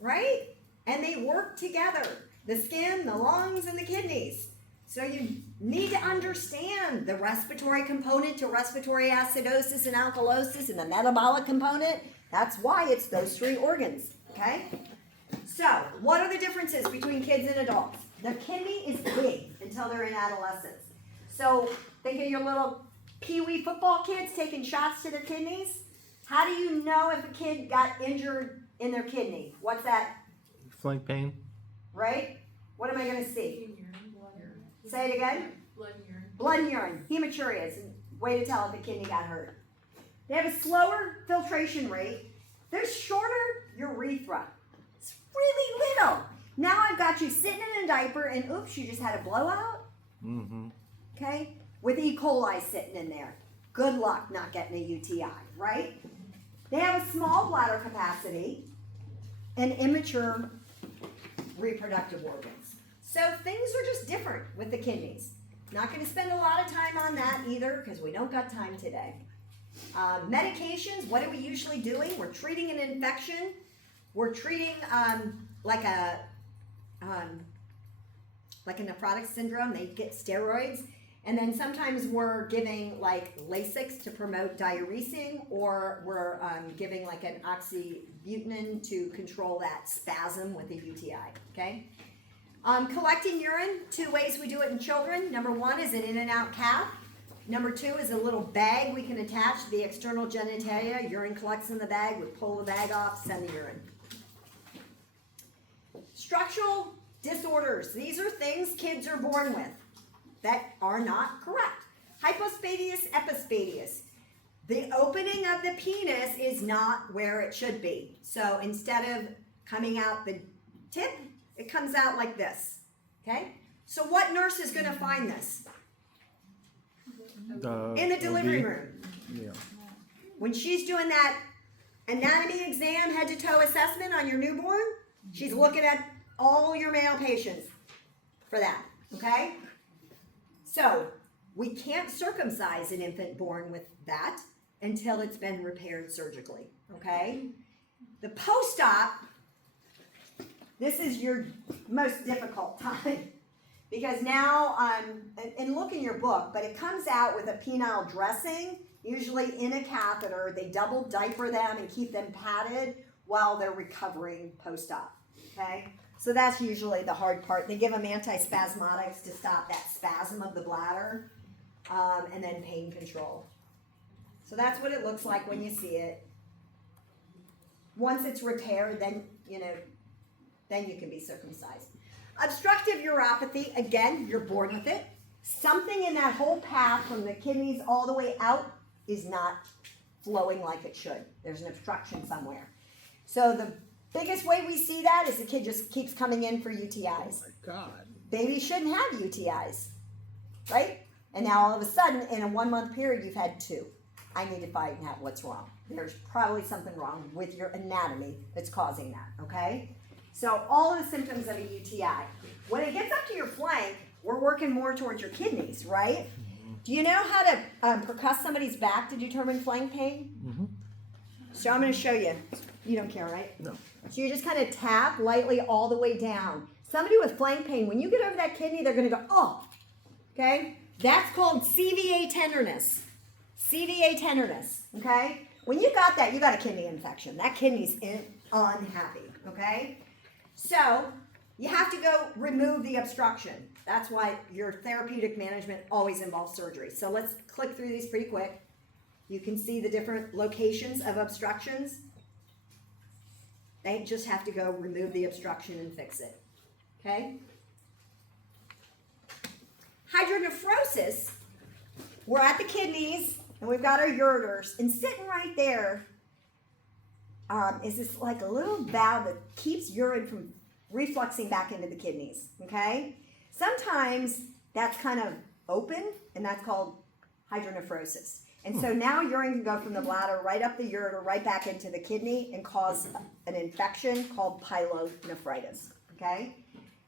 right? And they work together. The skin, the lungs, and the kidneys. So you need to understand the respiratory component to respiratory acidosis and alkalosis and the metabolic component. That's why it's those 3 organs, okay? So, what are the differences between kids and adults? The kidney is big until they're in adolescence. So, think of your little pee-wee football kids taking shots to their kidneys. How do you know if a kid got injured in their kidney? What's that? Flank pain. Right? What am I going to see? Say it again. Blood and urine. Blood and urine. Hematuria is a way to tell if a kidney got hurt. They have a slower filtration rate. There's shorter urethra. It's really little. Now I've got you sitting in a diaper and oops, you just had a blowout. Mm-hmm. Okay? With E. coli sitting in there. Good luck not getting a UTI, right? They have a small bladder capacity and immature reproductive organs. So things are just different with the kidneys. Not going to spend a lot of time on that either because we don't got time today. Medications, what are we usually doing? We're treating an infection. We're treating like a nephrotic syndrome. They get steroids. And then sometimes we're giving like Lasix to promote diuresing, or we're giving like an oxybutynin to control that spasm with a UTI, okay? Collecting urine, 2 ways we do it in children. Number 1 is an in and out cath. Number 2 is a little bag we can attach to the external genitalia. Urine collects in the bag, we pull the bag off, send the urine. Structural disorders, these are things kids are born with that are not correct. Hypospadias, epispadias. The opening of the penis is not where it should be. So instead of coming out the tip, it comes out like this, okay? So what nurse is gonna find this? In the delivery room. Yeah. When she's doing that anatomy exam, head to toe assessment on your newborn, she's looking at all your male patients for that, okay? So, we can't circumcise an infant born with that until it's been repaired surgically, okay? The post-op, this is your most difficult time because now, and look in your book, but it comes out with a penile dressing, usually in a catheter. They double diaper them and keep them padded while they're recovering post-op, okay? So that's usually the hard part. They give them antispasmodics to stop that spasm of the bladder, and then pain control. So that's what it looks like when you see it. Once it's repaired, then, then you can be circumcised. Obstructive uropathy, again, you're born with it. Something in that whole path from the kidneys all the way out is not flowing like it should. There's an obstruction somewhere. So the biggest way we see that is the kid just keeps coming in for UTIs. Oh my God. Babies shouldn't have UTIs, right? And now all of a sudden, in a 1 month period, you've had 2. I need to find out what's wrong. There's probably something wrong with your anatomy that's causing that, okay? So all of the symptoms of a UTI. When it gets up to your flank, we're working more towards your kidneys, right? Do you know how to percuss somebody's back to determine flank pain? Mhm. So I'm going to show you. You don't care, right? No. So you just kind of tap lightly all the way down. Somebody with flank pain, when you get over that kidney, they're going to go, oh, okay? That's called CVA tenderness. CVA tenderness, okay? When you got that, you got a kidney infection. That kidney's unhappy, okay? So you have to go remove the obstruction. That's why your therapeutic management always involves surgery. So let's click through these pretty quick. You can see the different locations of obstructions. They just have to go remove the obstruction and fix it, okay? Hydronephrosis, we're at the kidneys and we've got our ureters, and sitting right there is this like a little valve that keeps urine from refluxing back into the kidneys, okay? Sometimes that's kind of open, and that's called hydronephrosis. And so now urine can go from the bladder right up the ureter, right back into the kidney and cause an infection called pyelonephritis, okay?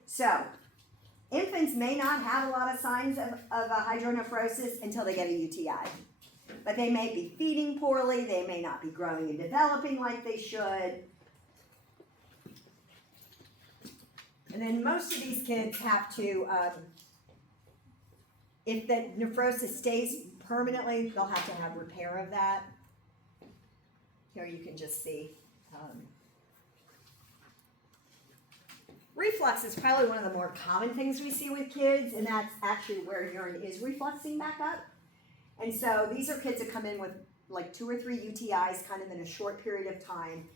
So infants may not have a lot of signs of a hydronephrosis until they get a UTI. But they may be feeding poorly, they may not be growing and developing like they should. And then most of these kids have to, if the nephrosis stays permanently, they'll have to have repair of that. Here you can just see. Reflux is probably one of the more common things we see with kids, and that's actually where urine is refluxing back up. And so these are kids that come in with like 2 or 3 UTIs kind of in a short period of time.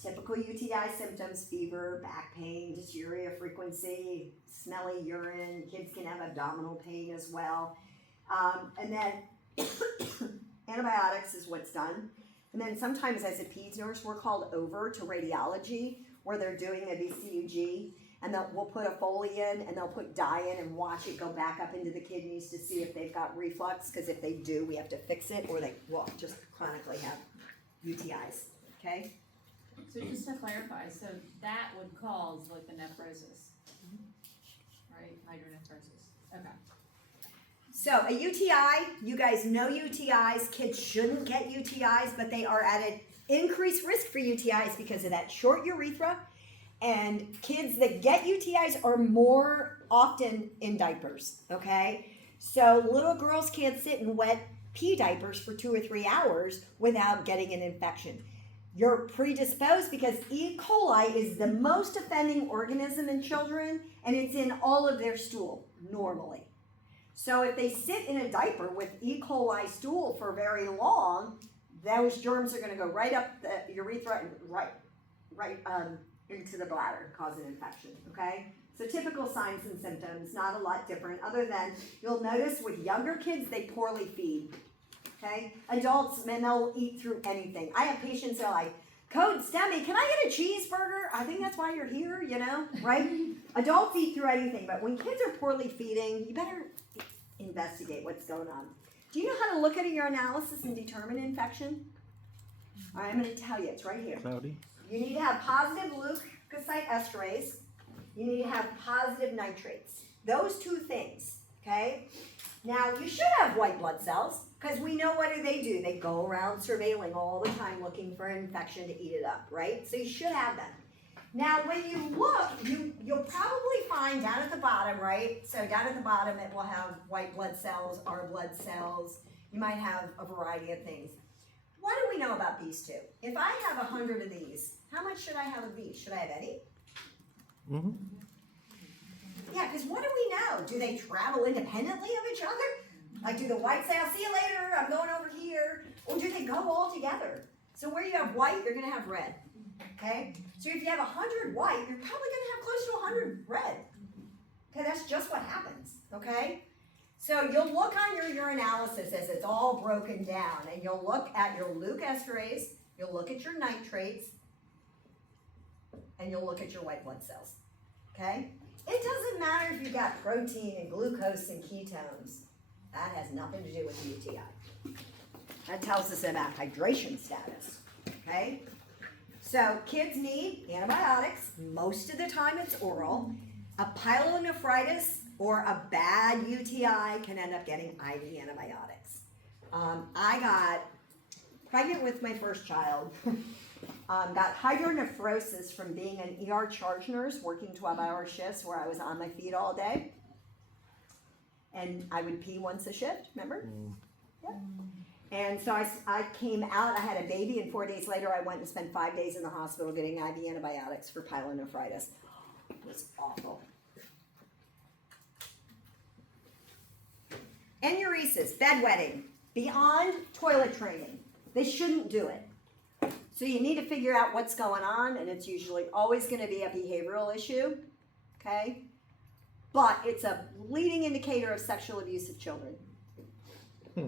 Typical UTI symptoms: fever, back pain, dysuria frequency, smelly urine. Kids can have abdominal pain as well. And then antibiotics is what's done. And then sometimes as a Peds nurse, we're called over to radiology where they're doing a VCUG, and we'll put a Foley in and they'll put dye in and watch it go back up into the kidneys to see if they've got reflux, because if they do, we have to fix it, or they will just chronically have UTIs, okay? So just to clarify, so that would cause like the nephrosis, right? Hydronephrosis. Okay. So a UTI, you guys know UTIs. Kids shouldn't get UTIs, but they are at an increased risk for UTIs because of that short urethra. And kids that get UTIs are more often in diapers, okay? So little girls can't sit in wet pee diapers for 2 or 3 hours without getting an infection. You're predisposed because E. coli is the most offending organism in children, and it's in all of their stool normally. So if they sit in a diaper with E. coli stool for very long, those germs are going to go right up the urethra and right into the bladder, cause an infection, okay? So typical signs and symptoms, not a lot different, other than you'll notice with younger kids, they poorly feed, okay? Adults, man, they'll eat through anything. I have patients that are like, Code STEMI, can I get a cheeseburger? I think that's why you're here, you know, right? Adults eat through anything, but when kids are poorly feeding, you better investigate what's going on. Do you know how to look at a urinalysis and determine infection? All right, I'm going to tell you, it's right here. Cloudy. You need to have positive leukocyte esterase. You need to have positive nitrates. Those 2 things, okay? Now, you should have white blood cells, because we know what do. They go around surveilling all the time looking for an infection to eat it up, right? So you should have them. Now, when you look, you'll probably find down at the bottom, right? So down at the bottom, it will have white blood cells, R blood cells. You might have a variety of things. What do we know about these 2? If I have 100 of these, how much should I have of these? Should I have any? Mm-hmm. Yeah, because what do we know? Do they travel independently of each other? Like, do the whites say, I'll see you later, I'm going over here? Or do they go all together? So where you have white, you're going to have red. Okay? So if you have 100 white, you're probably going to have close to 100 red. Okay, that's just what happens. Okay? So you'll look on your urinalysis as it's all broken down, and you'll look at your leukoesterase, you'll look at your nitrates, and you'll look at your white blood cells. Okay? It doesn't matter if you've got protein and glucose and ketones. That has nothing to do with UTI. That tells us about hydration status. Okay? So kids need antibiotics. Most of the time it's oral. A pyelonephritis, or a bad UTI can end up getting IV antibiotics. I got pregnant with my first child, got hydronephrosis from being an ER charge nurse, working 12-hour shifts where I was on my feet all day. And I would pee once a shift, remember? Yeah. And so I came out, I had a baby, and 4 days later I went and spent 5 days in the hospital getting IV antibiotics for pyelonephritis. It was awful. Enuresis, bedwetting, beyond toilet training. They shouldn't do it. So you need to figure out what's going on, and it's usually always going to be a behavioral issue, okay? But it's a leading indicator of sexual abuse of children.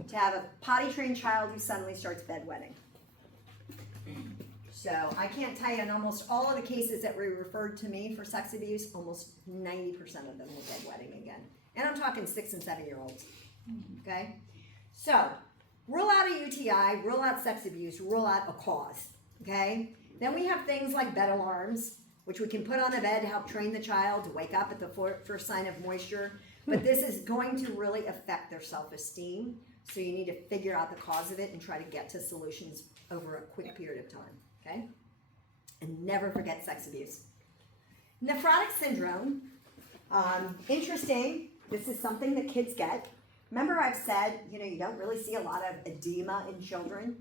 To have a potty trained child who suddenly starts bedwetting. So I can't tell you, in almost all of the cases that were referred to me for sex abuse, almost 90% of them were bedwetting again. And I'm talking 6 and 7 year olds. Okay? So, rule out a UTI, rule out sex abuse, rule out a cause. Okay? Then we have things like bed alarms, which we can put on the bed to help train the child to wake up at the first sign of moisture. But this is going to really affect their self-esteem. So you need to figure out the cause of it and try to get to solutions over a quick period of time. Okay? And never forget sex abuse. Nephrotic syndrome. Interesting. This is something that kids get. Remember I've said, you don't really see a lot of edema in children.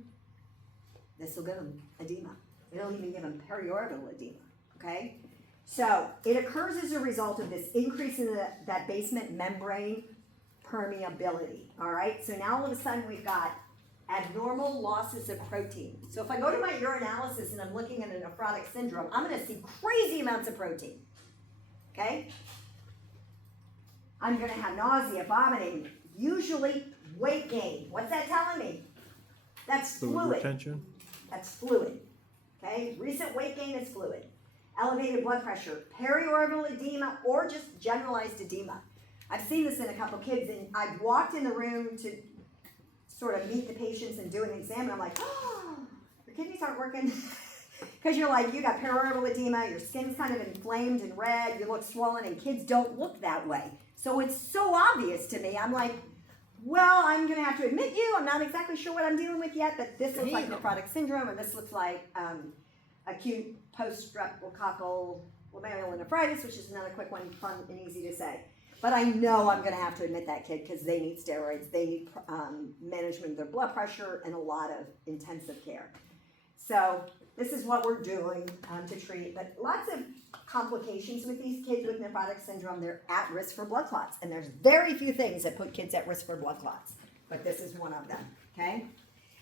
This will give them edema. It'll even give them periorbital edema. Okay? So it occurs as a result of this increase in that basement membrane permeability. All right? So now all of a sudden we've got abnormal losses of protein. So if I go to my urinalysis and I'm looking at a nephrotic syndrome, I'm going to see crazy amounts of protein. Okay? I'm going to have nausea, vomiting, usually weight gain. What's that telling me? That's fluid. Retention. That's fluid. Okay? Recent weight gain is fluid. Elevated blood pressure, periorbital edema, or just generalized edema. I've seen this in a couple kids, and I've walked in the room to sort of meet the patients and do an exam, and I'm like, oh, your kidneys aren't working. Because you're like, you got periorbital edema, your skin's kind of inflamed and red, you look swollen, and kids don't look that way. So it's so obvious to me. I'm like, well, I'm going to have to admit I'm not exactly sure what I'm dealing with yet, but this looks like nephrotic syndrome, and this looks like acute post-streptococcal glomerulonephritis, which is another quick one, fun and easy to say. But I know I'm going to have to admit that kid because they need steroids, they need management of their blood pressure, and a lot of intensive care. So this is what we're doing to treat. But lots of complications with these kids with nephrotic syndrome. They're at risk for blood clots. And there's very few things that put kids at risk for blood clots. But this is one of them, okay?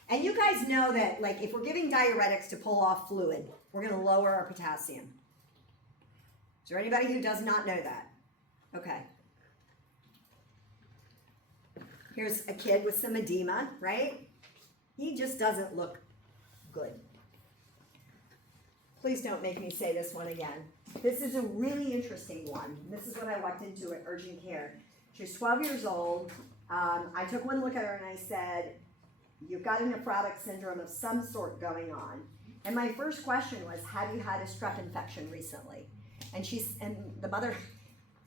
And you guys know that, like, if we're giving diuretics to pull off fluid, we're going to lower our potassium. Is there anybody who does not know that? Okay. Here's a kid with some edema, right? He just doesn't look good. Please don't make me say this one again. This is a really interesting one. This is what I walked into at urgent care. She's 12 years old. I took one look at her and I said, you've got a nephrotic syndrome of some sort going on. And my first question was, have you had a strep infection recently? And the mother,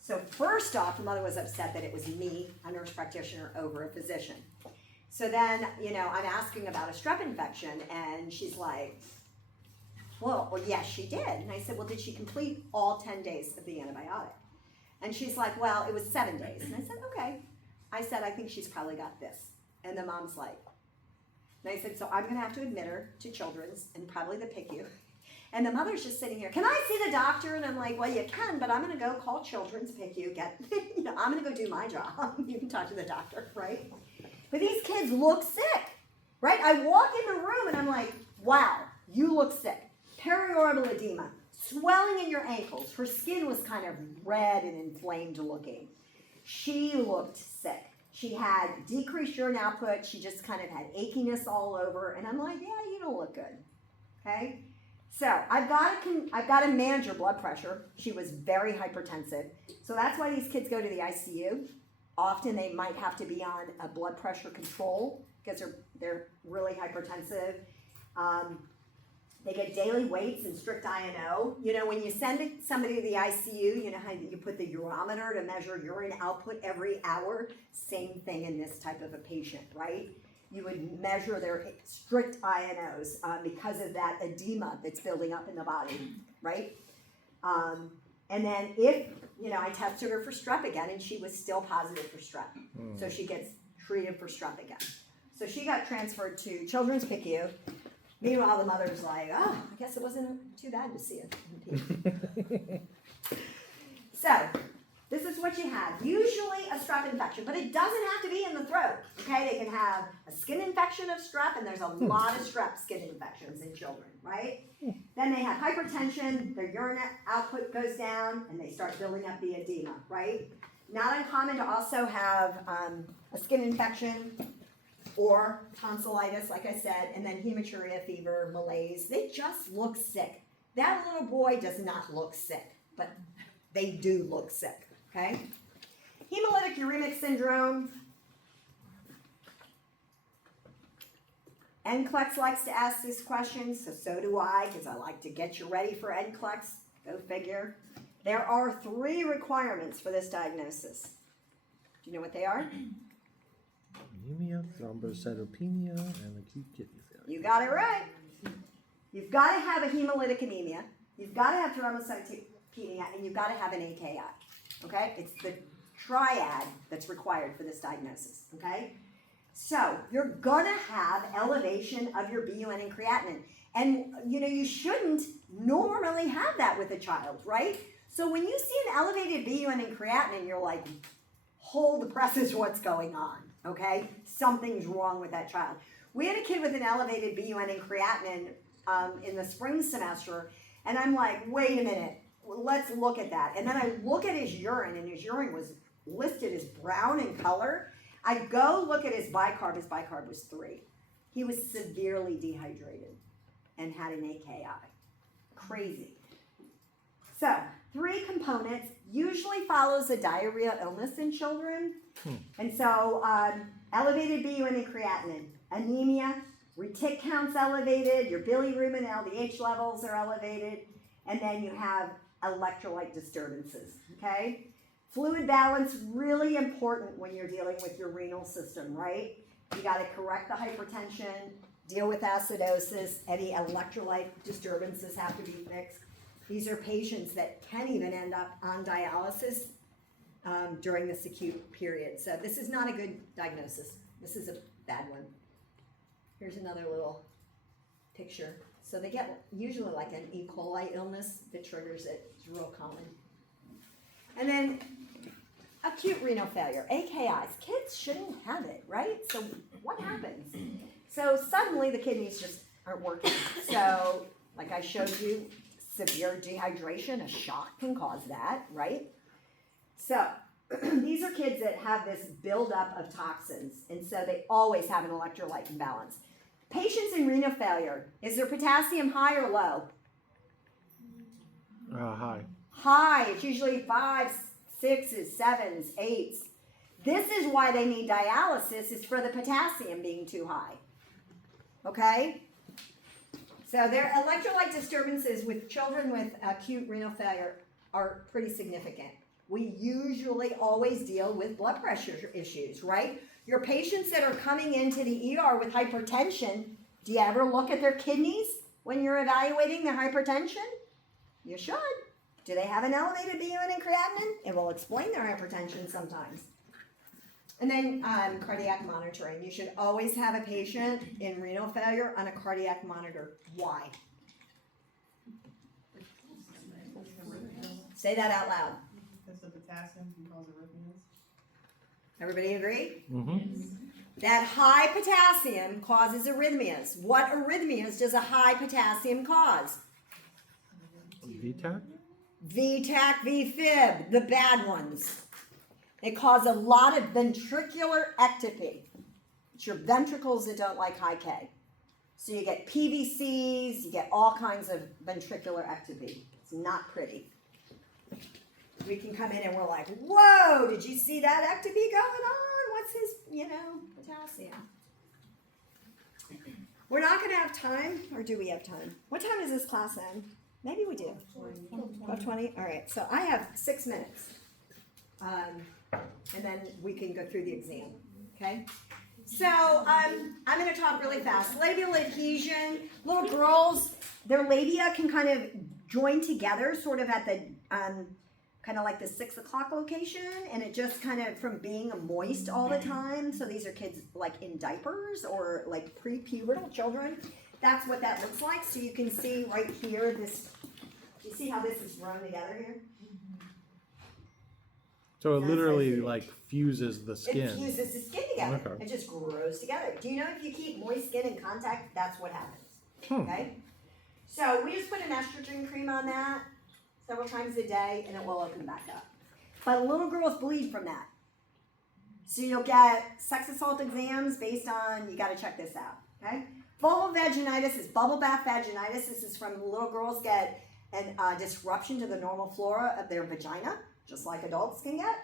so first off, the mother was upset that it was me, a nurse practitioner, over a physician. So then, I'm asking about a strep infection, and she's like, well, yes, she did. And I said, well, did she complete all 10 days of the antibiotic? And she's like, well, it was 7 days. And I said, okay. I said, I think she's probably got this. And the mom's like, and I said, so I'm going to have to admit her to Children's and probably the PICU. And the mother's just sitting here, can I see the doctor? And I'm like, well, you can, but I'm going to go call Children's, PICU, I'm going to go do my job. You can talk to the doctor, right? But these kids look sick, right? I walk in the room and I'm like, wow, you look sick. Periorbital edema, swelling in your ankles. Her skin was kind of red and inflamed looking. She looked sick. She had decreased urine output. She just kind of had achiness all over. And I'm like, yeah, you don't look good. Okay? So I've got to manage her blood pressure. She was very hypertensive. So that's why these kids go to the ICU. Often they might have to be on a blood pressure control because they're really hypertensive. They get daily weights and strict INO. You know, when you send somebody to the ICU, you know how you put the urometer to measure urine output every hour? Same thing in this type of a patient, right? You would measure their strict INOs because of that edema that's building up in the body, right? And then if, you know, I tested her for strep again and she was still positive for strep. So she gets treated for strep again. So she got transferred to Children's PICU. Meanwhile, the mother's like, oh, I guess it wasn't too bad to see it. So, this is what you have. Usually a strep infection, but it doesn't have to be in the throat. Okay, they can have a skin infection of strep, and there's a lot of strep skin infections in children, right? Then they have hypertension, their urine output goes down, and they start building up the edema, right? Not uncommon to also have a skin infection, or tonsillitis, like I said, and then hematuria, fever, malaise. They just look sick. That little boy does not look sick, but they do look sick, okay? Hemolytic uremic syndrome. NCLEX likes to ask these questions, so do I, because I like to get you ready for NCLEX. Go figure. There are 3 requirements for this diagnosis. Do you know what they are? Anemia, thrombocytopenia, and acute kidney failure. You got it right. You've got to have a hemolytic anemia. You've got to have thrombocytopenia, and you've got to have an AKI. Okay? It's the triad that's required for this diagnosis. Okay? So you're going to have elevation of your BUN and creatinine. And, you know, you shouldn't normally have that with a child, right? So when you see an elevated BUN and creatinine, you're like, hold the presses, what's going on? Okay, something's wrong with that child. We had a kid with an elevated BUN and creatinine in the spring semester, and I'm like, wait a minute, let's look at that. And then I look at his urine, and his urine was listed as brown in color. I go look at his bicarb was 3. He was severely dehydrated and had an AKI. Crazy. So, 3 components usually follows a diarrhea illness in children. And so, elevated BUN and creatinine, anemia, retic counts elevated, your bilirubin and LDH levels are elevated, and then you have electrolyte disturbances, okay? Fluid balance, really important when you're dealing with your renal system, right? You gotta correct the hypertension, deal with acidosis, any electrolyte disturbances have to be fixed. These are patients that can even end up on dialysis during this acute period. So this is not a good diagnosis. This is a bad one. Here's another little picture. So they get usually like an E. coli illness that triggers it. It's real common. And then acute renal failure, AKIs. Kids shouldn't have it, right? So what happens? So suddenly the kidneys just aren't working. So like I showed you, severe dehydration, a shock can cause that, right? So these are kids that have this buildup of toxins, and so they always have an electrolyte imbalance. Patients in renal failure, is their potassium high or low? High. High. It's usually 5s, 6s, 7s, 8s. This is why they need dialysis, is for the potassium being too high. Okay? So their electrolyte disturbances with children with acute renal failure are pretty significant. We usually always deal with blood pressure issues, right? Your patients that are coming into the ER with hypertension, do you ever look at their kidneys when you're evaluating their hypertension? You should. Do they have an elevated BUN and creatinine? It will explain their hypertension sometimes. And then cardiac monitoring. You should always have a patient in renal failure on a cardiac monitor. Why? Say that out loud. Because the potassium can cause arrhythmias. Everybody agree? Mm-hmm. That high potassium causes arrhythmias. What arrhythmias does a high potassium cause? VTAC? VTAC, VFib, the bad ones. They cause a lot of ventricular ectopy. It's your ventricles that don't like high K. So you get PVCs, you get all kinds of ventricular ectopy. It's not pretty. We can come in and we're like, whoa, did you see that ectopy going on? What's his, potassium? We're not gonna have time, or do we have time? What time does this class end? Maybe we do. 12:20, all right, so I have 6 minutes. And then we can go through the exam, okay? So, I'm gonna talk really fast. Labial adhesion, little girls, their labia can kind of join together sort of at the, kind of like the 6 o'clock location, and it just kind of from being moist all the time. So these are kids like in diapers or like pre-pubertal children. That's what that looks like. So you can see right here, this, you see how this is run together here? So it That's literally like- like fuses the It skin. fuses the skin together. Okay. It just grows together. Do you know if you keep moist skin in contact, that's what happens? Hmm. Okay? So we just put an estrogen cream on that several times a day and it will open back up. But little girls bleed from that. So you'll get sex assault exams based on, you gotta check this out, okay? Vulvovaginitis is bubble bath vaginitis. This is from little girls get a disruption to the normal flora of their vagina, just like adults can get.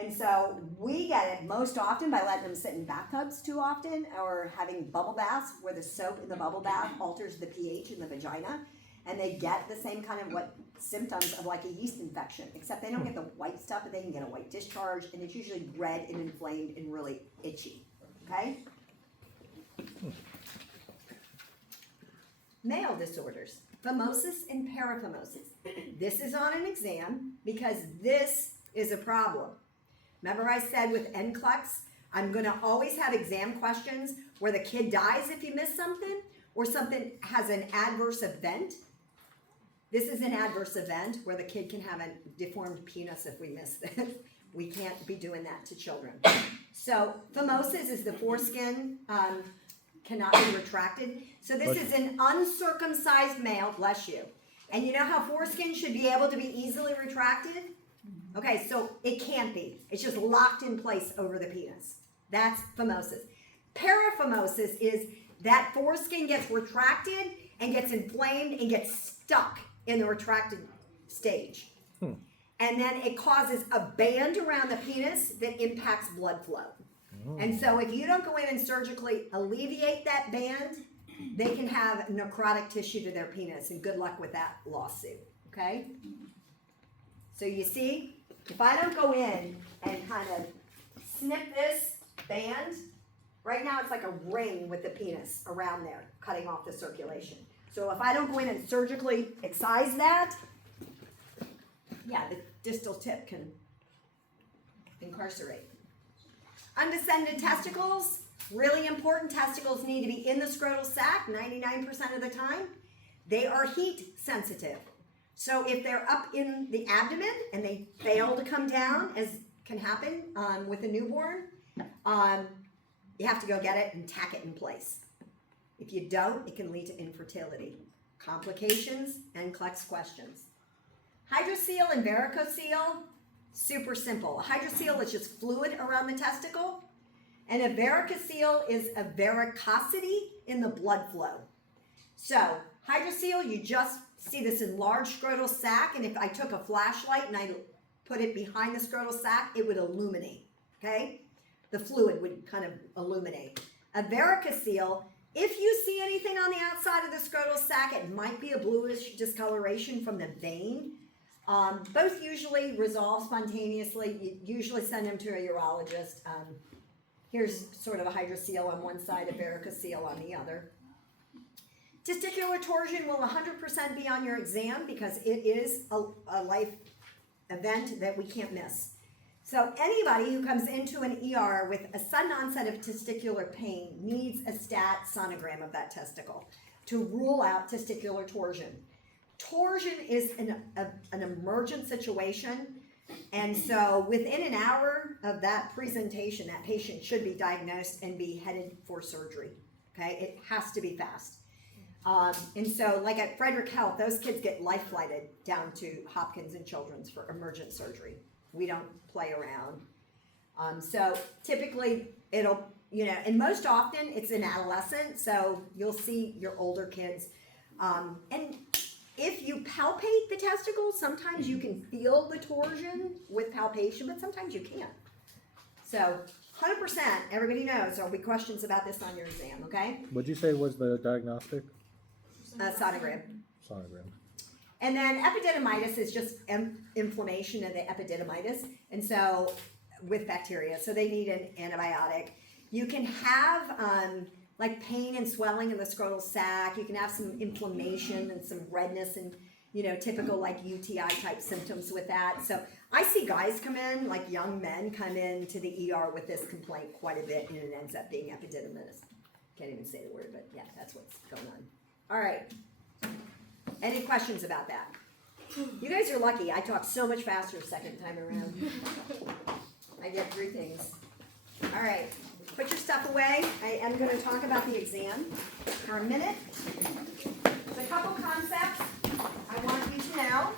And so we get it most often by letting them sit in bathtubs too often or having bubble baths where the soap in the bubble bath alters the pH in the vagina. And they get the same kind of what symptoms of like a yeast infection, except they don't get the white stuff, but they can get a white discharge, and it's usually red and inflamed and really itchy, okay? Male disorders, phimosis and paraphimosis. This is on an exam because this is a problem. Remember I said with NCLEX, I'm gonna always have exam questions where the kid dies if you miss something or something has an adverse event. This is an adverse event where the kid can have a deformed penis if we miss this. We can't be doing that to children. So phimosis is the foreskin cannot be retracted. So this is an uncircumcised male, bless you. And you know how foreskin should be able to be easily retracted? Okay, so it can't be. It's just locked in place over the penis. That's phimosis. Paraphimosis is that foreskin gets retracted and gets inflamed and gets stuck in the retracted stage. And then it causes a band around the penis that impacts blood flow. And so if you don't go in and surgically alleviate that band, they can have necrotic tissue to their penis, and good luck with that lawsuit, okay? So you see, if I don't go in and kind of snip this band, right now it's like a ring with the penis around there, cutting off the circulation. So if I don't go in and surgically excise that, yeah, the distal tip can incarcerate. Undescended testicles, really important. Testicles need to be in the scrotal sac 99% of the time. They are heat sensitive. So if they're up in the abdomen and they fail to come down, as can happen with a newborn, you have to go get it and tack it in place. If you don't, it can lead to infertility, complications, and NCLEX questions. Hydrocele and varicocele, super simple. A hydrocele is just fluid around the testicle, and a varicocele is a varicosity in the blood flow. So hydrocele, you just see this enlarged scrotal sac, and if I took a flashlight and I put it behind the scrotal sac, it would illuminate, okay? The fluid would kind of illuminate. A varicocele, if you see anything on the outside of the scrotal sac, it might be a bluish discoloration from the vein. Both usually resolve spontaneously. You usually send them to a urologist. Here's sort of a hydrocele on one side, a varicocele on the other. Testicular torsion will 100% be on your exam because it is a life event that we can't miss. So anybody who comes into an ER with a sudden onset of testicular pain needs a stat sonogram of that testicle to rule out testicular torsion. Torsion is an emergent situation, and so within an hour of that presentation, that patient should be diagnosed and be headed for surgery, okay? It has to be fast. And so like at Frederick Health, those kids get life flighted down to Hopkins and Children's for emergent surgery. We don't play around. So typically it'll, and most often it's an adolescent, so you'll see your older kids. And if you palpate the testicles, sometimes you can feel the torsion with palpation, but sometimes you can't. So 100%, everybody knows there'll be questions about this on your exam, okay? What'd you say was the diagnostic? Sonogram. Sonogram. And then epididymitis is just inflammation of the epididymitis, and so with bacteria, so they need an antibiotic. You can have like pain and swelling in the scrotal sac. You can have some inflammation and some redness and typical like UTI type symptoms with that. So I see guys come in, like young men come in to the ER with this complaint quite a bit, and it ends up being epididymitis. Can't even say the word, but yeah, that's what's going on. All right. Any questions about that? You guys are lucky. I talk so much faster second time around. I get through things. All right. Put your stuff away. I am going to talk about the exam for a minute. There's a couple concepts I want you to know.